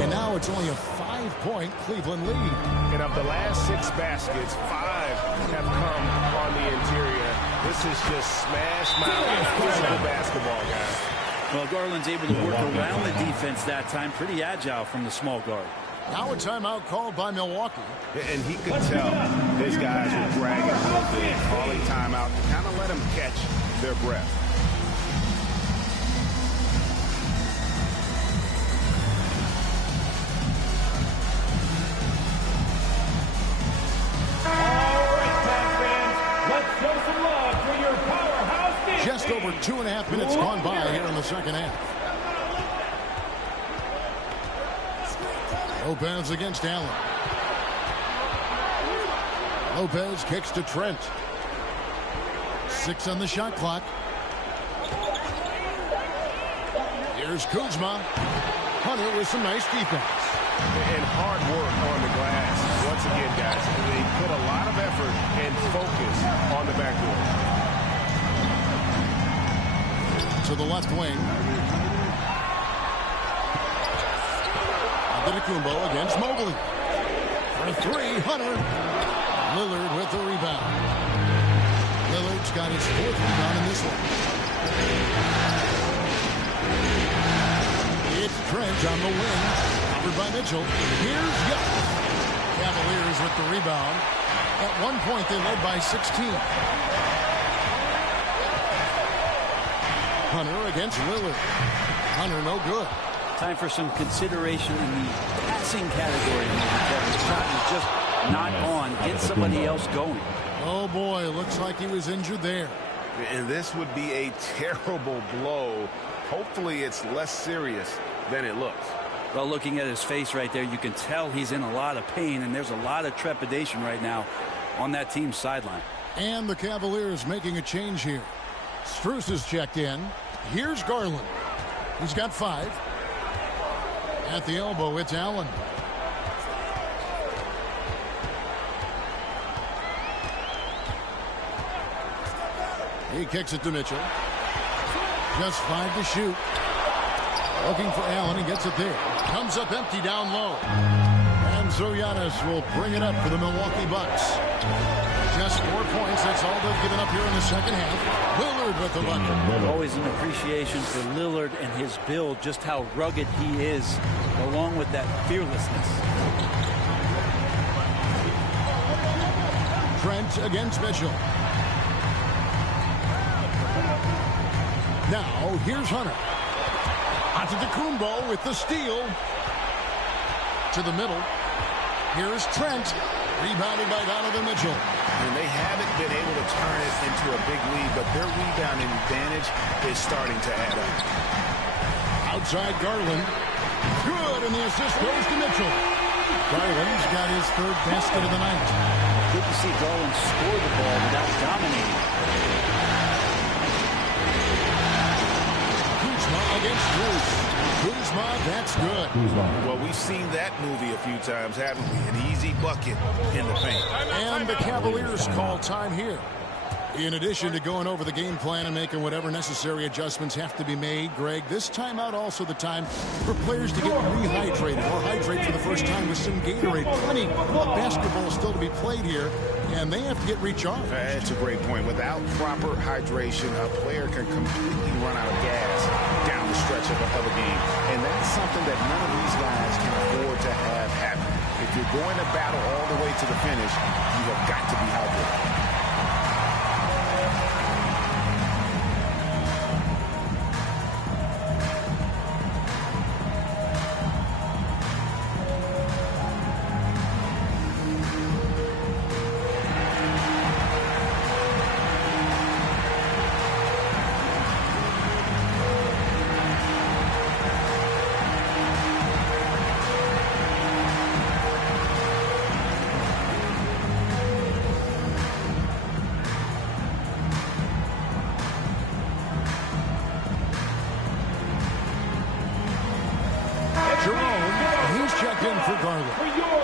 And now it's only a 5-point Cleveland lead. And of the last 6 baskets, 5 have come on the interior. This is just smash mouth physical basketball, guys. Well, Garland's able to work around the defense that time. Pretty agile from the small guard. Now a timeout called by Milwaukee. And he could tell his guys were dragging a little bit, calling timeout to kind of let them catch their breath. Just over 2.5 minutes gone by here in the second half. Lopez against Allen. Lopez kicks to Trent. 6 on the shot clock. Here's Kuzma. Hunter with some nice defense. And hard work on the glass. Once again, guys, they put a lot of effort and focus on the backboard. To the left wing. Antetokounmpo against Mobley. For 3, Hunter. Lillard with the rebound. Lillard's got his 4th rebound in this one. It's Trent on the wing. Covered by Mitchell. Here's Young. Cavaliers with the rebound. At one point, they led by 16. Hunter against Lillard. Hunter no good. Time for some consideration in the passing category. The shot is just not on. Get somebody else going. Oh, boy. Looks like he was injured there. And this would be a terrible blow. Hopefully it's less serious than it looks. Well, looking at his face right there, you can tell he's in a lot of pain, and there's a lot of trepidation right now on that team's sideline. And the Cavaliers making a change here. Strus is checked in. Here's Garland. He's got 5. At the elbow, it's Allen. He kicks it to Mitchell. Just 5 to shoot. Looking for Allen. He gets it there. Comes up empty down low. And so Giannis will bring it up for the Milwaukee Bucks. Just 4 points. That's all they've given up here in the second half. Lillard with the bucket. Always an appreciation for Lillard and his build, just how rugged he is, along with that fearlessness. Trent against Mitchell. Now, here's Hunter. Antetokounmpo with the steal. To the middle. Here's Trent. Rebounded by Donovan Mitchell. And they haven't been able to turn it into a big lead, but their rebounding advantage is starting to add up. Outside Garland. Good, and the assist goes to Mitchell. Garland's got his 3rd basket of the night. Good to see Garland score the ball without dominating. Kuzma against Bruce. Kuzma, that's good. Well, we've seen that movie a few times, haven't we? An easy bucket in the paint. And the Cavaliers call time here. In addition to going over the game plan and making whatever necessary adjustments have to be made, Greg, this timeout also the time for players to get rehydrated or hydrate for the first time with some Gatorade. Plenty of basketball still to be played here, and they have to get recharged. That's a great point. Without proper hydration, a player can completely run out of gas down the stretch of a game. And that's something that none of these guys can afford to have happen. If you're going to battle all the way to the finish, you have got to be hydrated.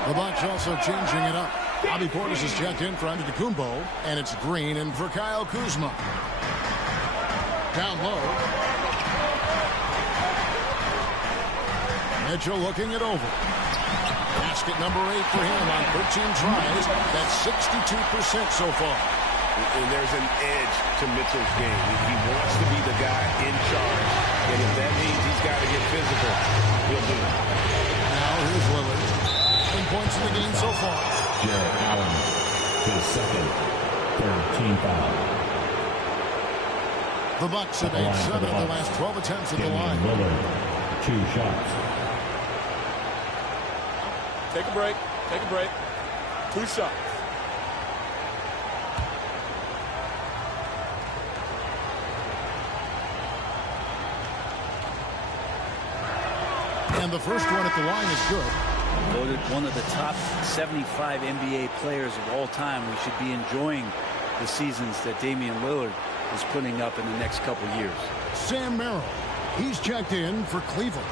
The Bucks also changing it up. Bobby Portis is checked in for Antetokounmpo, and it's Green in for Kyle Kuzma. Down low. Mitchell looking it over. Basket number 8 for him on 13 tries. That's 62% so far. And there's an edge to Mitchell's game. He wants to be the guy in charge. And if that means he's got to get physical, he'll do it. Now here's Lillard. 10 points in the game so far. Jarrett Allen, his second, 3rd team foul. The Bucks have made 7 of the last 12 attempts at the line. Lillard, 2 shots. Take a break. Take a break. 2 shots. And the first one at the line is good. Voted one of the top 75 NBA players of all time. We should be enjoying the seasons that Damian Lillard is putting up in the next couple years. Sam Merrill, he's checked in for Cleveland.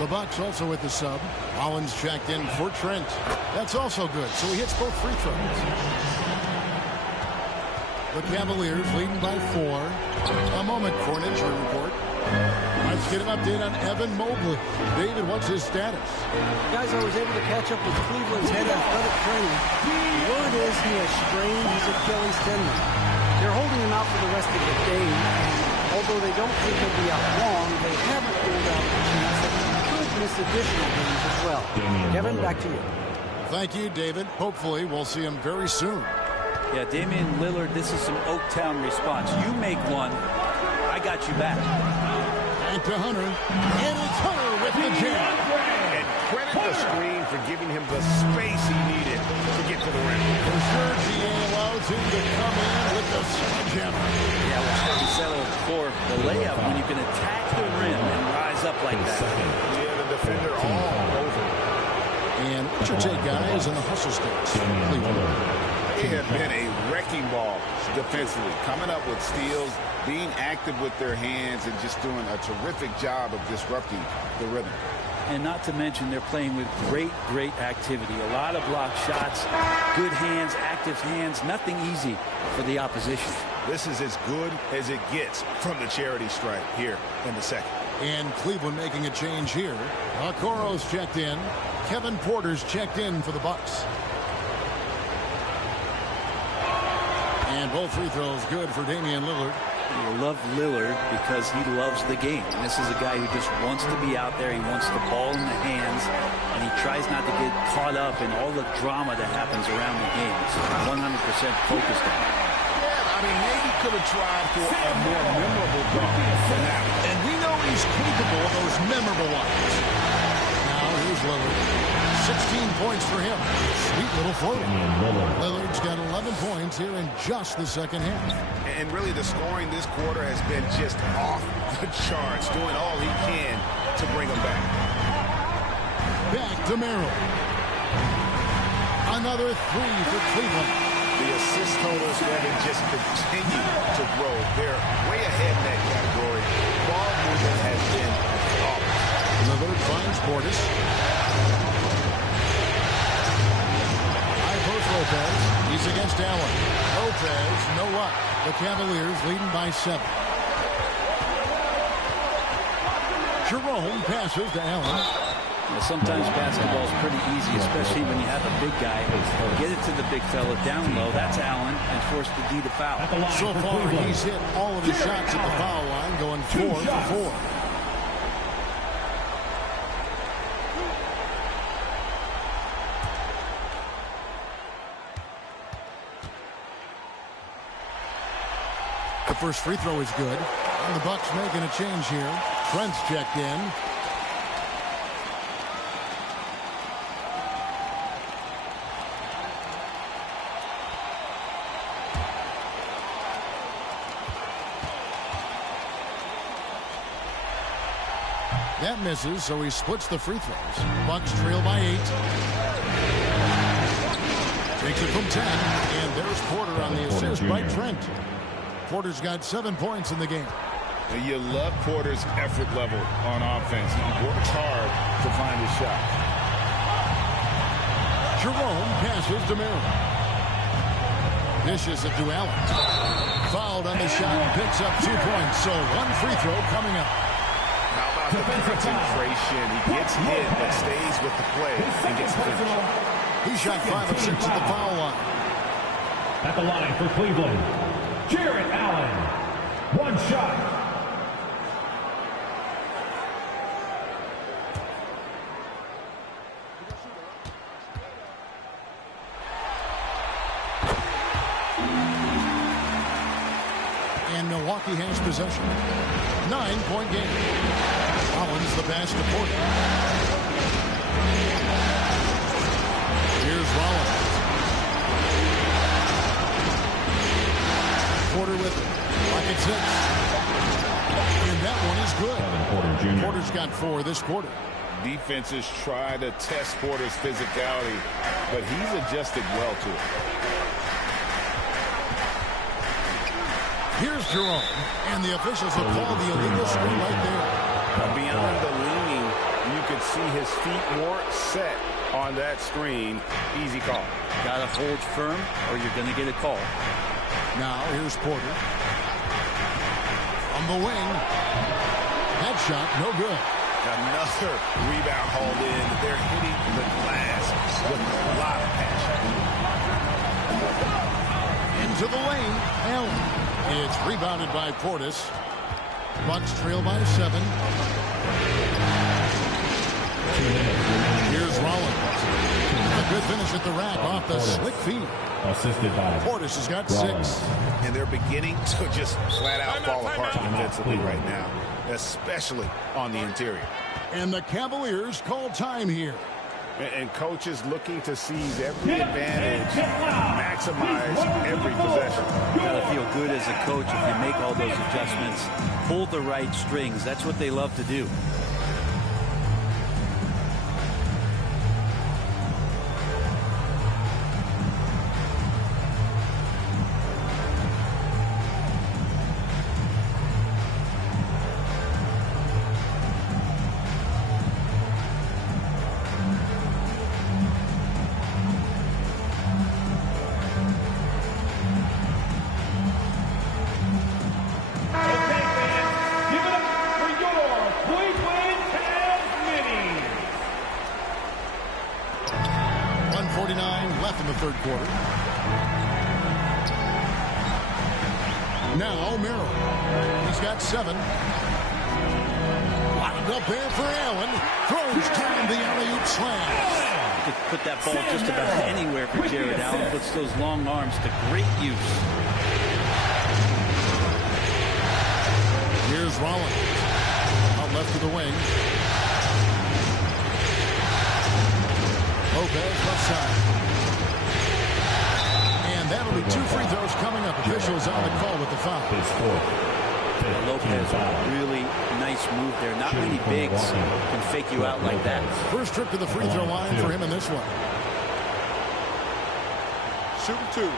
The Bucks also with the sub. Collins checked in for Trent. That's also good, so he hits both free throws. The Cavaliers leading by 4. A moment for an injury report. Let's get an update on Evan Mobley. David, what's his status? The guy's always able to catch up with Cleveland's head athletic trainer. The word is he has strained his Achilles tendon. They're holding him out for the rest of the game. Although they don't think he'll be out long, they haven't ruled out the chance that he could miss additional games as well. Kevin, back to you. Thank you, David. Hopefully we'll see him very soon. Yeah, Damian Lillard, this is some Oaktown response. You make one, I got you back. Back to Hunter. And it's Hunter with the jam. And credit the screen for giving him the space he needed to get to the rim. For sure, GA allows him to come in with the sledgehammer. Yeah, we settled for the layup when you can attack the rim and rise up like that. Yeah, the defender all over. And what's your take, guys, in the hustle stakes? They have been a wrecking ball defensively, coming up with steals, being active with their hands, and just doing a terrific job of disrupting the rhythm. And not to mention they're playing with great activity. A lot of block shots, good hands, active hands, nothing easy for the opposition. This is as good as it gets from the charity stripe here in the second. And Cleveland making a change here. Okoro's checked in. Kevin Porter's checked in for the Bucks. And both free throws good for Damian Lillard. You love Lillard because he loves the game. And this is a guy who just wants to be out there. He wants the ball in the hands, and he tries not to get caught up in all the drama that happens around the game. He's 100% focused on it. Yeah, I mean, maybe could have tried for a more memorable dunk than that. And we know he's capable of those memorable ones. Now here's Lillard. 16 points for him. Sweet little floater. Lillard's got 11 points here in just the second half. And really the scoring this quarter has been just off the charts, doing all he can to bring them back. Back to Merrill. Another 3 for Cleveland. The assist totals have just continue to grow. They're way ahead in that category. Ball movement has been flawless. Lillard finds Portis. Lopez. He's against Allen. Lopez, no luck. The Cavaliers leading by 7. Jerome passes to Allen. Well, sometimes basketball is pretty easy, especially when you have a big guy. Get it to the big fella down low. That's Allen, and force the D to foul. So far, he's hit all of his shots at the foul line, going 4 for 4. The first free throw is good. And the Bucks making a change here. Trent's checked in. That misses, so he splits the free throws. Bucks trail by 8. Takes it from 10. And there's Porter on the assist by Trent. Porter's got 7 points in the game. You love Porter's effort level on offense. He works hard to find his shot. Jerome passes to Merrill. Dishes it to Allen. Fouled on the shot and picks up 2 points. So 1 free throw coming up. How about the concentration? He gets hit but stays with the play and gets finished. He shot 5 of 6 at the foul line. At the line for Cleveland, Jarrett Allen. 1 shot. And Milwaukee has possession. 9-point game. Collins the pass to Porter. Here's Rollins. Porter with it. Pocket 6. And that one is good. Porter's got 4 this quarter. Defenses try to test Porter's physicality, but he's adjusted well to it. Here's Jerome, and the officials have called the illegal screen right there. Beyond the leaning, you could see his feet more set on that screen. Easy call. Gotta hold firm or you're gonna get a call. Now here's Porter. On the wing. That shot, no good. Another rebound hauled in. They're hitting the glass with a lot of passion. Into the lane. Allen. It's rebounded by Portis. Bucks trail by 7. Here's Rollins. A good finish at the rack off the slick feet. Assisted by Portis has got Rollins. 6. And they're beginning to just flat out fall apart defensively right now, especially on the interior. And the Cavaliers call time here. And coaches looking to seize every advantage, maximize every possession. You gotta feel good as a coach if you make all those adjustments. Pull the right strings. That's what they love to do. Left in the third quarter. Now Merrill. He's got 7. Lined up there for Allen. Throws down the alley-oop slam. Could put that ball just about anywhere for Jared Allen. Puts those long arms to great use. Here's Rollins. Out left to the wing. Lopez left side. And that'll be 2 free throws coming up. Officials on the call with the foul. Lopez, really nice move there. Not many bigs can fake you out like that. First trip to the free throw line for him in this one. Shooting 2.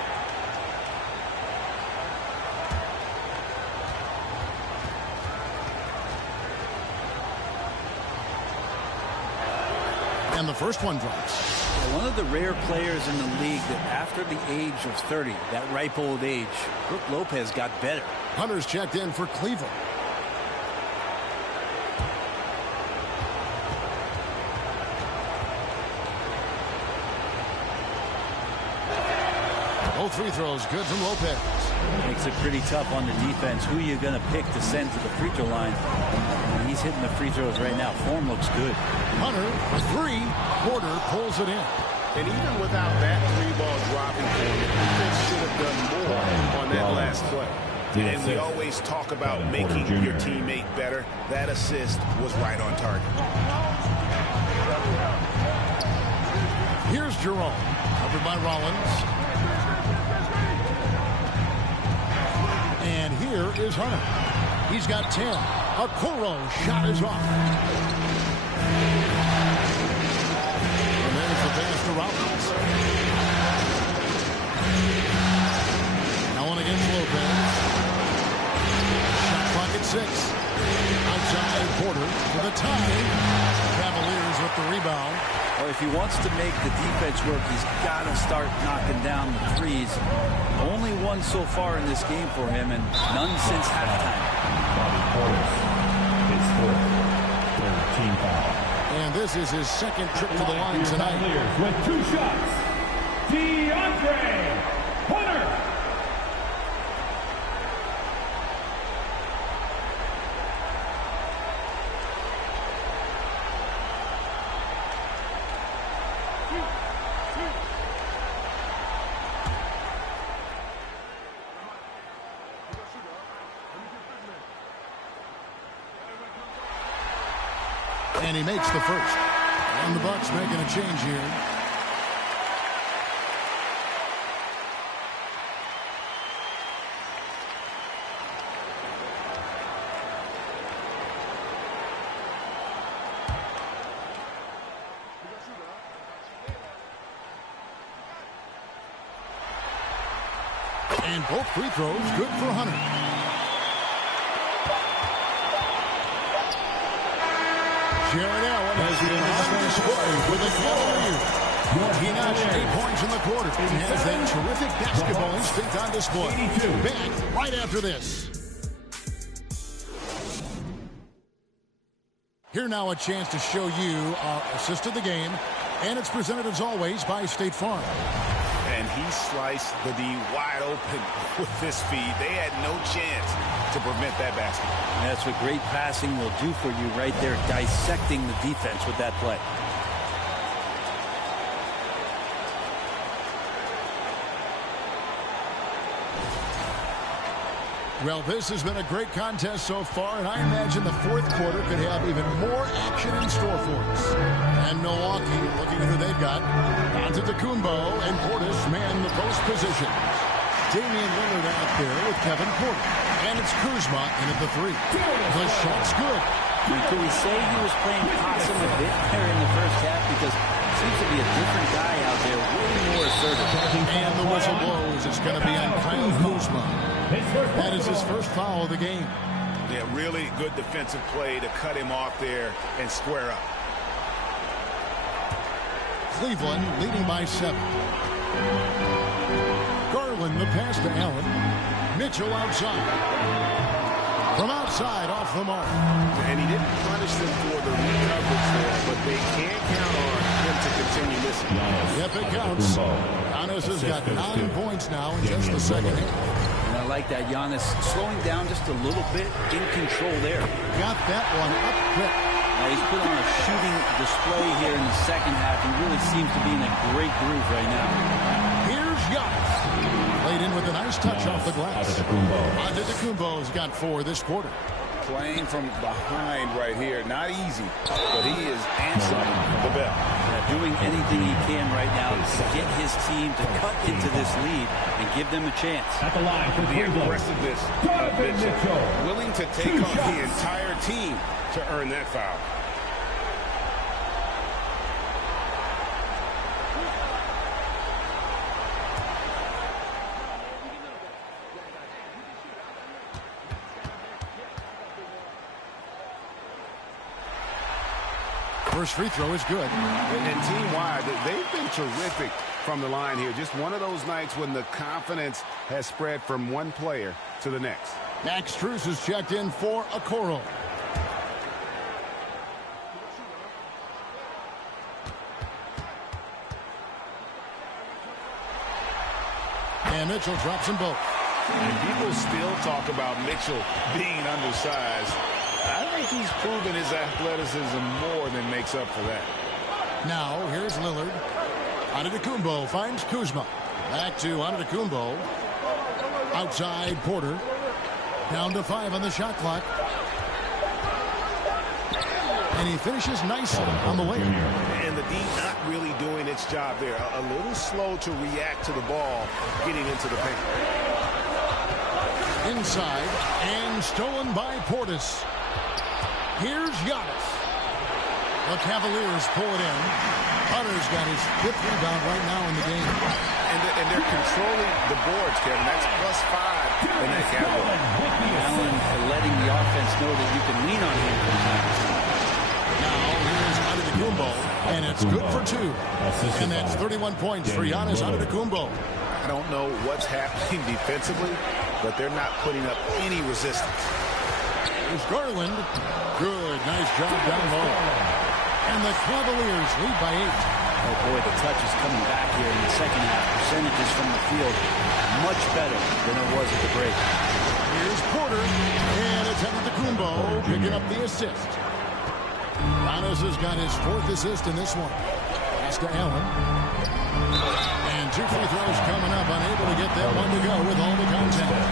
And the first one drops. One of the rare players in the league that after the age of 30, that ripe old age, Brook Lopez got better. Hunter's checked in for Cleveland. Both free throws good from Lopez. Makes it pretty tough on the defense. Who are you going to pick to send to the free throw line? And he's hitting the free throws right now. Form looks good. Hunter for 3. Porter pulls it in. And even without that 3-ball dropping for him, the defense should have done more on that last play. And we always talk about making your teammate better. That assist was right on target. Here's Jerome. Covered by Rollins. And here is Hunter. He's got 10. Okoro shot is off. And there's the pass to Rollins. Allen against Lopez. Shot clock at 6. Outside Porter for the tie. Cavaliers with the rebound. Well, if he wants to make the defense work, he's got to start knocking down the threes. Only one so far in this game for him, and none since halftime. And this is his second trip to the line tonight. With 2 shots, DeAndre Hunter. And he makes the first. And the Bucks making a change here. And both free throws good for Hunter. Jared Allen has been on display with the Cavaliers. He notched 8 points in the quarter and has that terrific basketball instinct on display. Back right after this. Here now a chance to show you our assist of the game, and it's presented as always by State Farm. And he sliced the D wide open with this feed. They had no chance to prevent that basket. And that's what great passing will do for you right there, dissecting the defense with that play. Well, this has been a great contest so far, and I imagine the fourth quarter could have even more action in store for us. And Milwaukee, looking at who they've got, Antetokounmpo and Portis man the post position. Damian Lillard out there with Kevin Porter. And it's Kuzma in at the three. The shot's good. Could we say he was playing possum a bit there in the first half? Because he seems to be a different guy out there, way more assertive. And the whistle blows. It's going to be on Kyle Kuzma. That is his first foul of the game. Yeah, really good defensive play to cut him off there and square up. Cleveland leading by 7. Garland the pass to Allen. Mitchell outside. From outside off the mark. And he didn't punish them for the recoverage there, but they can't count on him to continue missing. Yep, it counts. Giannis has got 9 points now in just the second half. And I like that. Giannis slowing down just a little bit, in control there. Got that one up quick. He's put on a shooting display here in the second half. He really seems to be in a great groove right now. Here's Giannis. Played in with a nice touch off the glass. Antetokounmpo's got 4 this quarter. Playing from behind right here. Not easy, but he is answering the bell. Doing anything he can right now to get his team to cut into this lead and give them a chance. At the line for the aggressiveness of Mitchell. Willing to take on the entire team to earn that foul. First free throw is good. And team-wide, they've been terrific from the line here. Just one of those nights when the confidence has spread from one player to the next. Max Strus is checked in for Okoro. And Mitchell drops them both. And people still talk about Mitchell being undersized. I think he's proven his athleticism more than makes up for that. Now, here's Lillard. Antetokounmpo finds Kuzma. Back to Antetokounmpo. Outside Porter. Down to 5 on the shot clock. And he finishes nicely on the way. And the D not really doing its job there. A little slow to react to the ball getting into the paint. Inside and stolen by Portis. Here's Giannis. The Cavaliers pull it in. Hunter's got his 5th rebound right now in the game. And they're controlling the boards, Kevin. That's +5 in that category. Allen letting the offense know that you can lean on him from time to time. Now here's Antetokounmpo, and it's good for 2. And that's 31 points for Giannis Antetokounmpo. I don't know what's happening defensively, but they're not putting up any resistance. Here's Garland. Good, nice job down low. And the Cavaliers lead by 8. Oh boy, the touch is coming back here in the second half. Percentages from the field much better than it was at the break. Here's Porter, and it's Antetokounmpo picking up the assist. Giannis has got his 4th assist in this one. Pass to Allen. And 2 free throws coming up, unable to get that one to go with all the contact.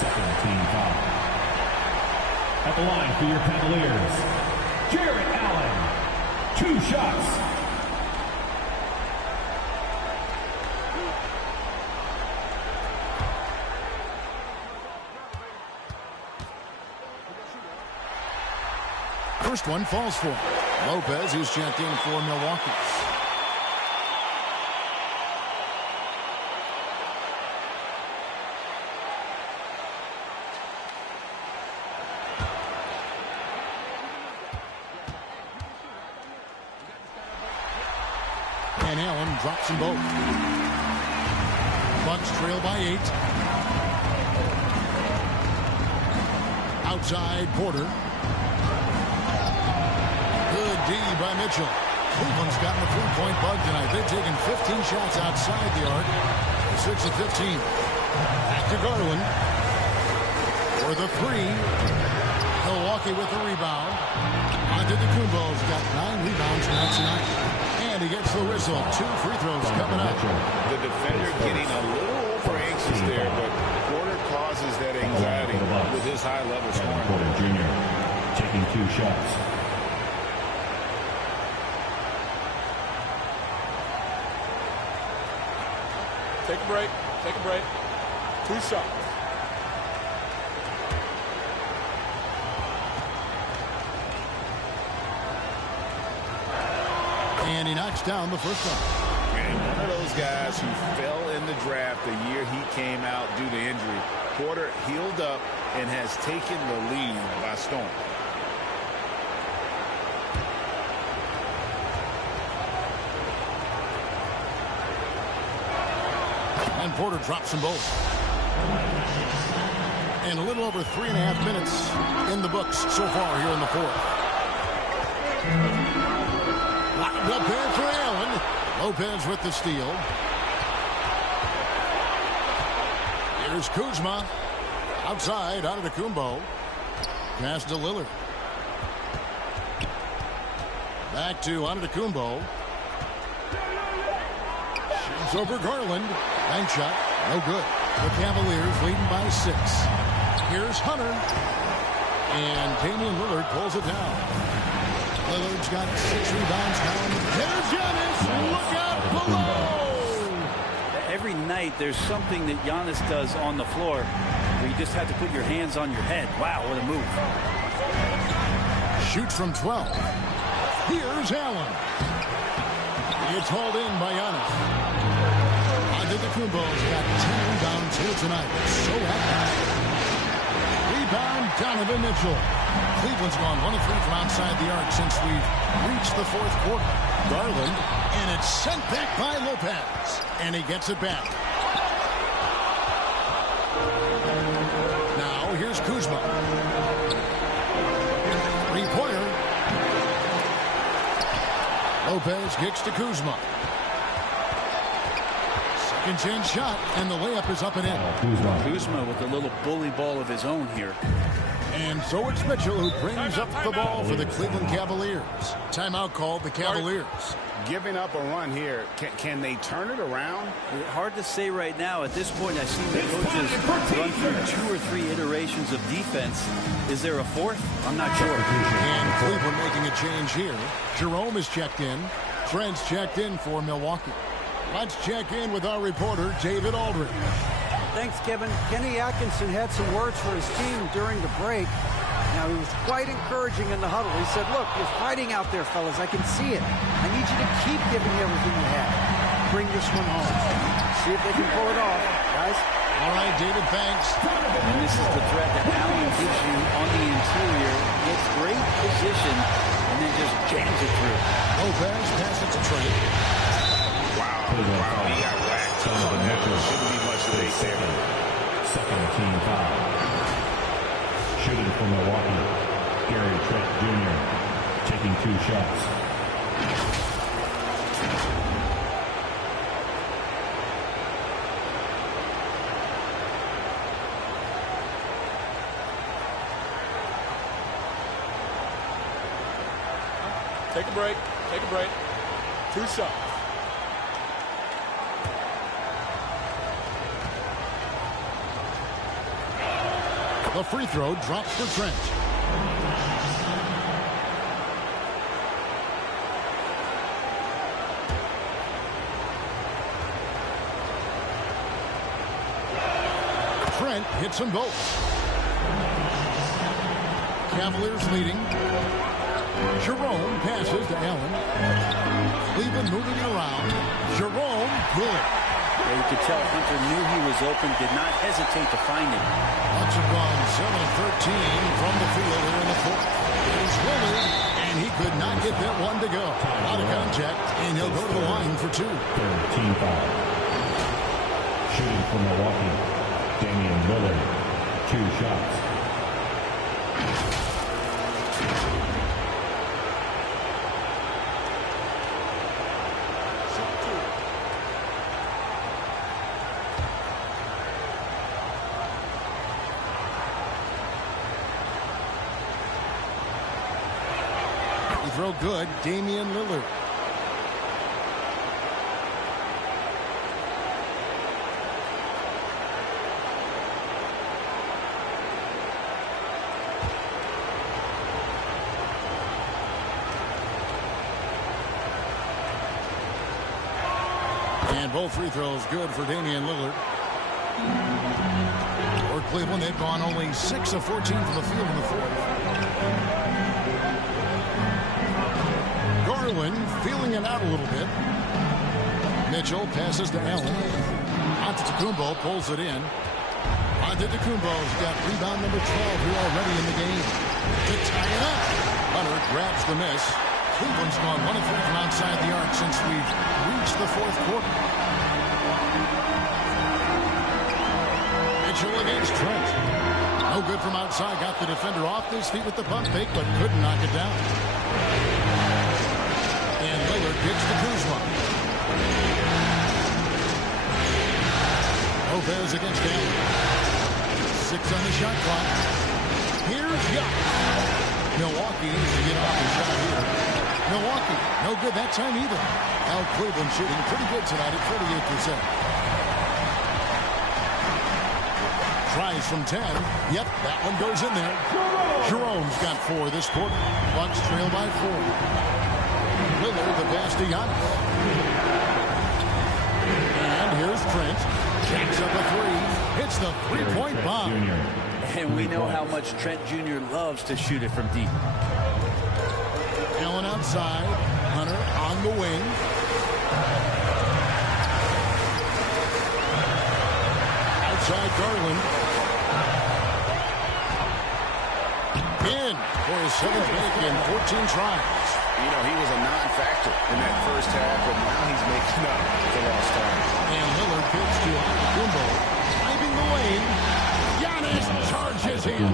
Second team foul. At the line for your Cavaliers, Jared Allen. 2 shots. First one falls for Lopez, who's checked in for Milwaukee. Allen drops them both. Bucks trail by 8. Outside, Porter. Good D by Mitchell. Cleveland's gotten a three-point bug tonight. They've taken 15 shots outside the arc. 6 of 15. Back to Garland. For the 3. Milwaukee with the rebound. Antetokounmpo's got 9 rebounds now tonight. And he gets the whistle. 2 free throws coming up. The defender getting a little over anxious there, but Porter causes that anxiety with his high-level scoring. Porter Jr. taking 2 shots. Take a break. Take a break. 2 shots. And he knocks down the first one. And one of those guys who fell in the draft the year he came out due to injury. Porter healed up and has taken the lead by storm. And Porter drops them both. And a little over 3.5 minutes in the books so far here in the fourth. Lined up there for Allen. Lopez with the steal. Here's Kuzma. Outside, Antetokounmpo. Pass to Lillard. Back to Antetokounmpo. Shoots over Garland. Bank shot. No good. The Cavaliers leading by 6. Here's Hunter. And Damian Lillard pulls it down. Lillard's got 6 rebounds now. There's Giannis. Look out below. Every night there's something that Giannis does on the floor where you just have to put your hands on your head. Wow, what a move. Shoots from 12. Here's Allen. It's hauled in by Giannis. Antetokounmpo's got 10 rebounds here tonight. So happy. Rebound, Donovan Mitchell. Cleveland's gone 1 of 3 from outside the arc since we've reached the fourth quarter. Garland, and it's sent back by Lopez. And he gets it back. Now here's Kuzma. 3-pointer. Lopez kicks to Kuzma. Second chance shot, and the layup is up and in. Kuzma with a little bully ball of his own here. And so it's Mitchell who brings up the ball for the Cleveland Cavaliers. Timeout called the Cavaliers. Giving up a run here. Can they turn it around? Hard to say right now. At this point, I see the coaches run through 2 or 3 iterations of defense. Is there a fourth? I'm not sure. And Cleveland making a change here. Jerome is checked in. Trent's checked in for Milwaukee. Let's check in with our reporter, David Aldridge. Thanks, Kevin. Kenny Atkinson had some words for his team during the break. Now, he was quite encouraging in the huddle. He said, look, you're fighting out there, fellas. I can see it. I need you to keep giving everything you have. Bring this one home. See if they can pull it off, guys. All right, David, thanks. And this is the threat that Allen gives you on the interior. Gets great position and then just jams it through. Lopez passes it to Trey. Wow, he got whacked. Shouldn't be much late there. Second team foul. Shooting for Milwaukee, Gary Trent Jr. taking 2 shots. Take a break. Take a break. 2 shots. The free throw drops for Trent. Trent hits them both. Cavaliers leading. Jerome passes to Allen. Cleveland moving it around. Jerome, good. Yeah, you could tell Hunter knew he was open, did not hesitate to find him. Bucks have gone 7 of 13 from the field here in the fourth. Here's Lillard, And he could not get that one to go. Out of contact, and he'll go to the line for 2. Team foul. Shooting for Milwaukee, Damian Lillard, 2 shots. Throw good, Damian Lillard. And both free throws good for Damian Lillard. For Cleveland, they've gone only 6 of 14 from the field in the fourth. Feeling it out a little bit. Mitchell passes to Allen. Antetokounmpo pulls it in. Antetokounmpo's got rebound number 12 here already in the game. To tie it up. Hunter grabs the miss. Cleveland's gone 1 of 3 from outside the arc since we've reached the fourth quarter. Mitchell against Trent. No good from outside. Got the defender off his feet with the pump fake, but couldn't knock it down. And Lillard gets to Kuzma. Lopez against Allen. 6 on the shot clock. Here's Yacht. Milwaukee needs to get off the shot here. Milwaukee, no good that time either. Now Cleveland shooting pretty good tonight at 48%. Tries from 10. Yep, that one goes in there. Jerome's got 4 this quarter. Bucks trail by 4. Lillard the pass to Giannis. And here's Trent. Jacks up a 3. Hits the three-point bomb. And we know how much Trent Jr. loves to shoot it from deep. Allen outside. Hunter on the wing. Outside Garland. In for his 7th make in 14 tries. You know, he was a non-factor in that first half, but now he's making up for lost time. And Lillard kicks to Antetokounmpo. Driving the lane. Giannis charges in.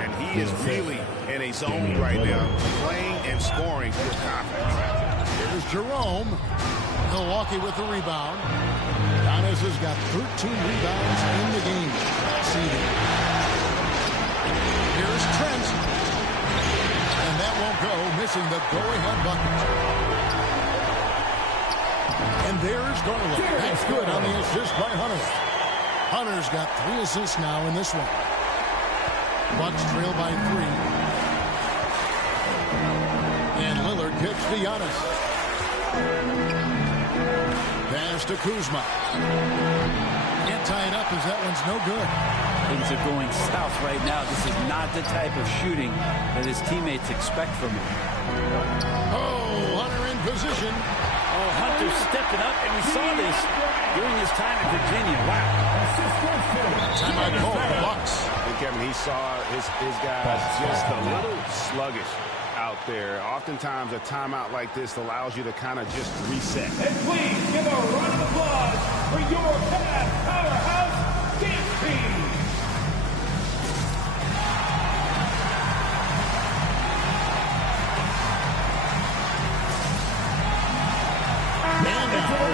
And he is really in a zone right now, playing and scoring with confidence. Here's Jerome. Milwaukee with the rebound. Giannis has got 13 rebounds in the game. Here's Trent. And that won't go, missing the go-ahead bucket. And there's Garland. That's good on the assist by Hunter. Hunter's got 3 assists now in this one. Bucks trail by 3. And Lillard kicks to Giannis. Pass to Kuzma. Can't tie it up as that one's no good. Things are going south right now. This is not the type of shooting that his teammates expect from him. Oh, Hunter in position. Oh, Hunter stepping up, and we saw this during his time in Virginia. Wow. Timeout call for the Bucks. And Kevin, he saw his guys just a little sluggish out there. Oftentimes, a timeout like this allows you to kind of just reset. And please give a round of applause for your Cavs powerhouse dance team.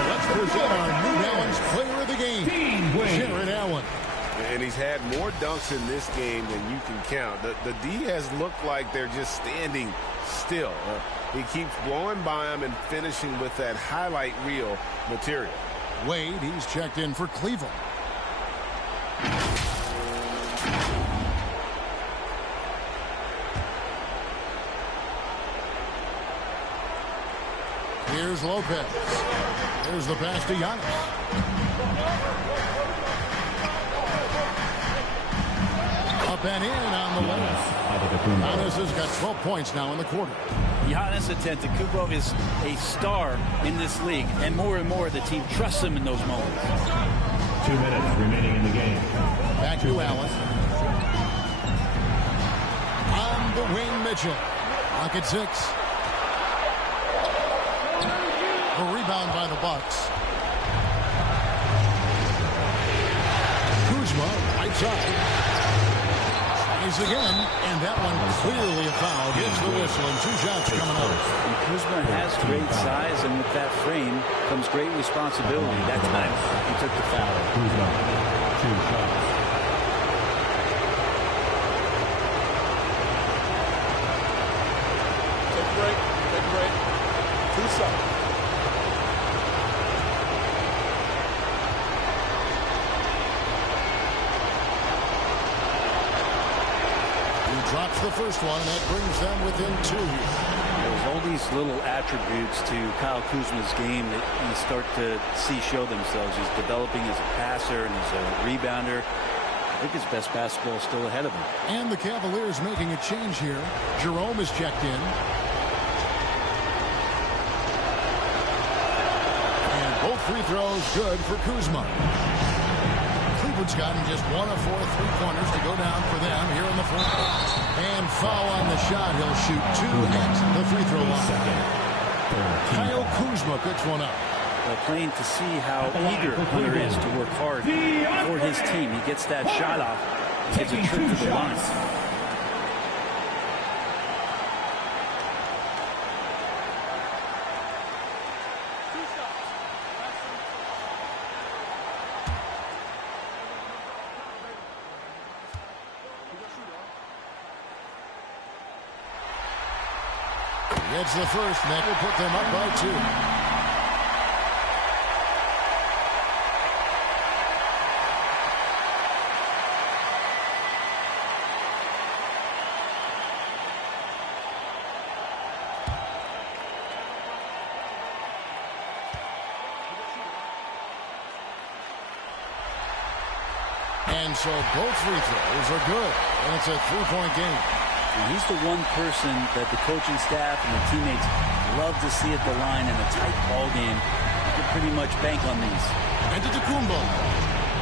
Let's present our New Balance player of the game, Jared Allen. And he's had more dunks in this game than you can count. The D has looked like they're just standing still. He keeps blowing by him and finishing with that highlight reel material. Wade, he's checked in for Cleveland. Here's Lopez. Here's the pass to Giannis. Up and in on the left. Giannis has got 12 points now in the quarter. Giannis Antetokounmpo is a star in this league, and more the team trusts him in those moments. 2 minutes remaining in the game. Back to Allen. On the wing, Mitchell. Clock at 6. A rebound by the Bucks. Kuzma, right side. Tries again, and that one clearly a foul. Gets the whistle, and 2 shots coming up. And Kuzma has great size, and with that frame comes great responsibility. That time he took the foul. Kuzma, 2 shots. Take a break. Take a break. 2 shots. Drops the first one, and that brings them within 2 here. There's all these little attributes to Kyle Kuzma's game that you start to see show themselves. He's developing as a passer and as a rebounder. I think his best basketball is still ahead of him. And the Cavaliers making a change here. Jerome is checked in. And both free throws good for Kuzma. Cleveland's gotten just 1 of 4 3-pointers to go down for them here in the fourth. And foul on the shot. He'll shoot 2 at the free throw line. Kyle Kuzma picks one up. Plain to see how eager Hunter is to work hard for his team. He gets that shot off. Gets a trip to the line. Gets the first, and that will put them up by 2. And so both free throws are good, and it's a 3-point game. And he's the one person that the coaching staff and the teammates love to see at the line in a tight ball game. You can pretty much bank on these. And to Kumbo.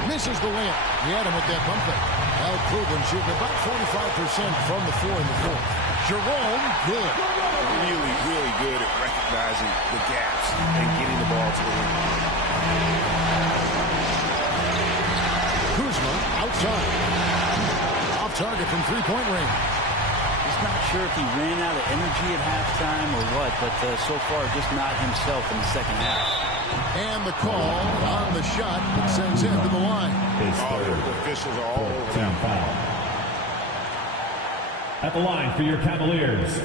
Misses the layup. He had him with that bump fake. Now Cleveland shooting about 45% from the floor in the fourth. Jerome, good. Really, really good at recognizing the gaps and getting the ball to the rim. Kuzma outside. Off target from 3-point range. Not sure if he ran out of energy at halftime or what, but so far just not himself in the second half. And the call on the shot that sends him to the line. The officials are all over that. Foul. At the line for your Cavaliers,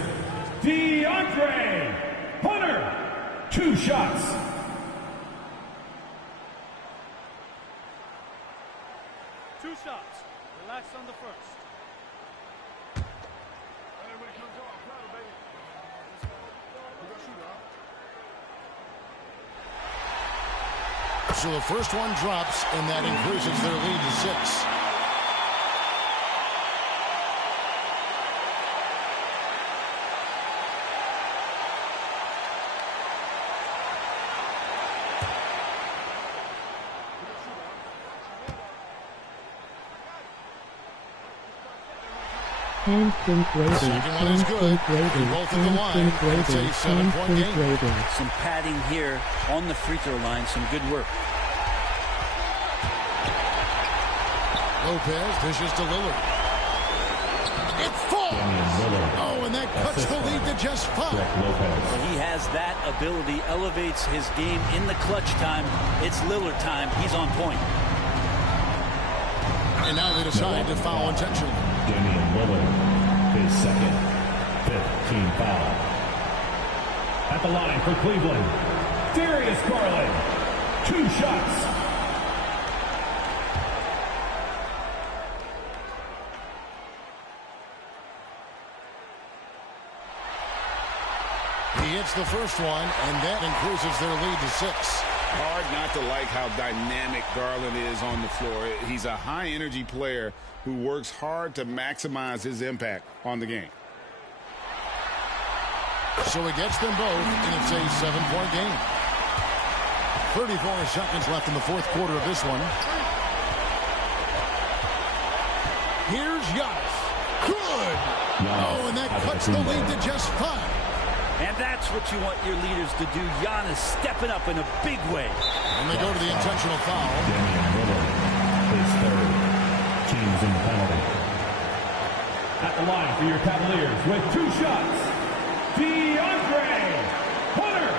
DeAndre Hunter, 2 shots. Two shots. Relax on the first. So the first one drops, and that increases their lead to 6. Handprint Brady. Second one is good. Both at the line. It's a 7-point game. Some padding here on the free throw line. Some good work. Lopez dishes to Lillard. It falls. Oh, and that cuts the lead to just 5. Well, he has that ability, elevates his game in the clutch time. It's Lillard time. He's on point. And now they decide to foul intentionally. Damian Lillard, his second, 5th team foul. At the line for Cleveland, Darius Garland, 2 shots. He hits the first one, and that increases their lead to 6. Hard not to like how dynamic Garland is on the floor. He's a high-energy player who works hard to maximize his impact on the game. So he gets them both, and it's a 7-point game. 34 seconds left in the fourth quarter of this one. Here's Giannis. good. Oh, and that cuts the lead to just 5. And that's what you want your leaders to do. Giannis stepping up in a big way. And they go to the intentional foul. His third. Teams in the penalty. At the line for your Cavaliers with 2 shots, DeAndre Hunter.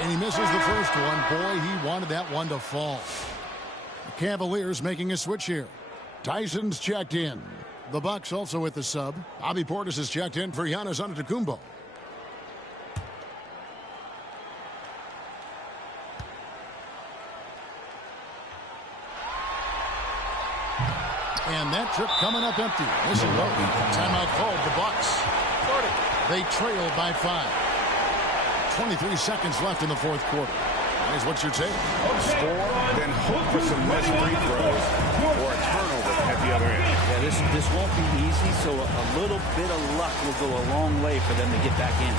And he misses the first one. Boy, he wanted that one to fall. The Cavaliers making a switch here. Tyson's checked in. The Bucks also with the sub. Bobby Portis is checked in for Giannis Antetokounmpo. And that trip coming up empty. This is low. Timeout called the Bucks. They trail by 5. 23 seconds left in the fourth quarter. Guys, what's your take? Score, then hope for some missed free throws or a turnover at the other end. Yeah, this won't be easy, so a little bit of luck will go a long way for them to get back in.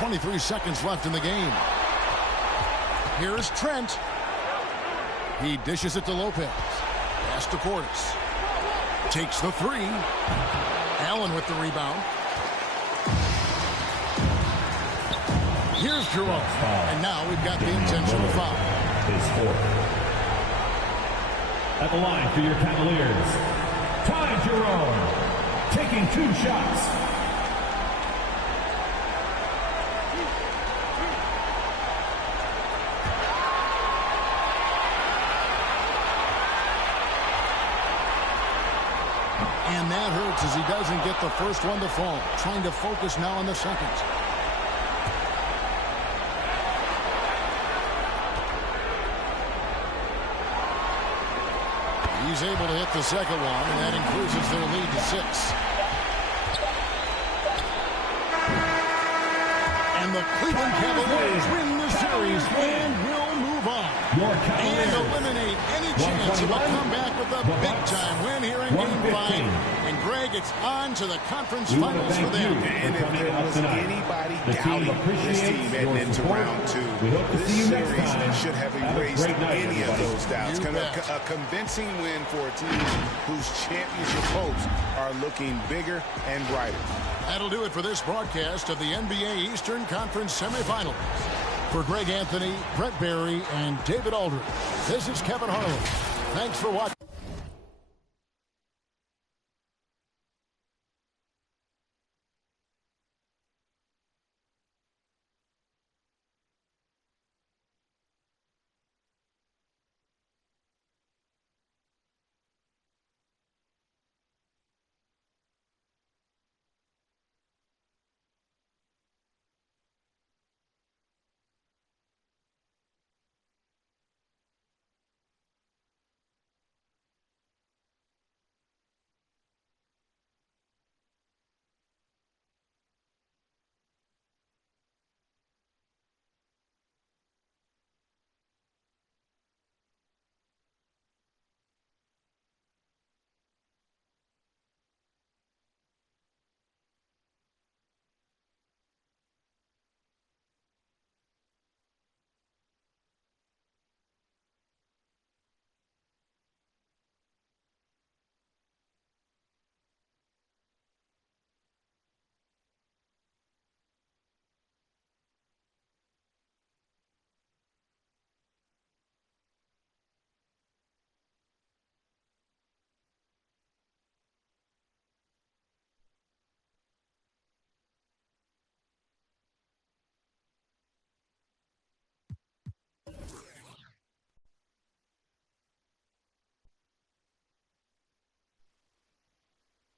.23 seconds left in the game. Here's Trent. He dishes it to Lopez. Pass to Portis. Takes the 3. Allen with the rebound. Here's Jerome. And now we've got the intentional foul. His 4th. At the line for your Cavaliers, Ty Jerome, taking 2 shots. And that hurts as he doesn't get the first one to fall. Trying to focus now on the second. He's able to hit the second one, and that increases their lead to 6. And the Cleveland Cavaliers win the series and will move on. And eliminate any chance of a comeback with a big-time win here in Game 5. And Greg, it's on to the conference finals for them. And if there was anybody doubting this team heading into round 2, this series should have erased any of those doubts. A convincing win for a team whose championship hopes are looking bigger and brighter. That'll do it for this broadcast of the NBA Eastern Conference Semifinals. For Greg Anthony, Brett Barry, and David Aldridge, this is Kevin Harlan. Thanks for watching.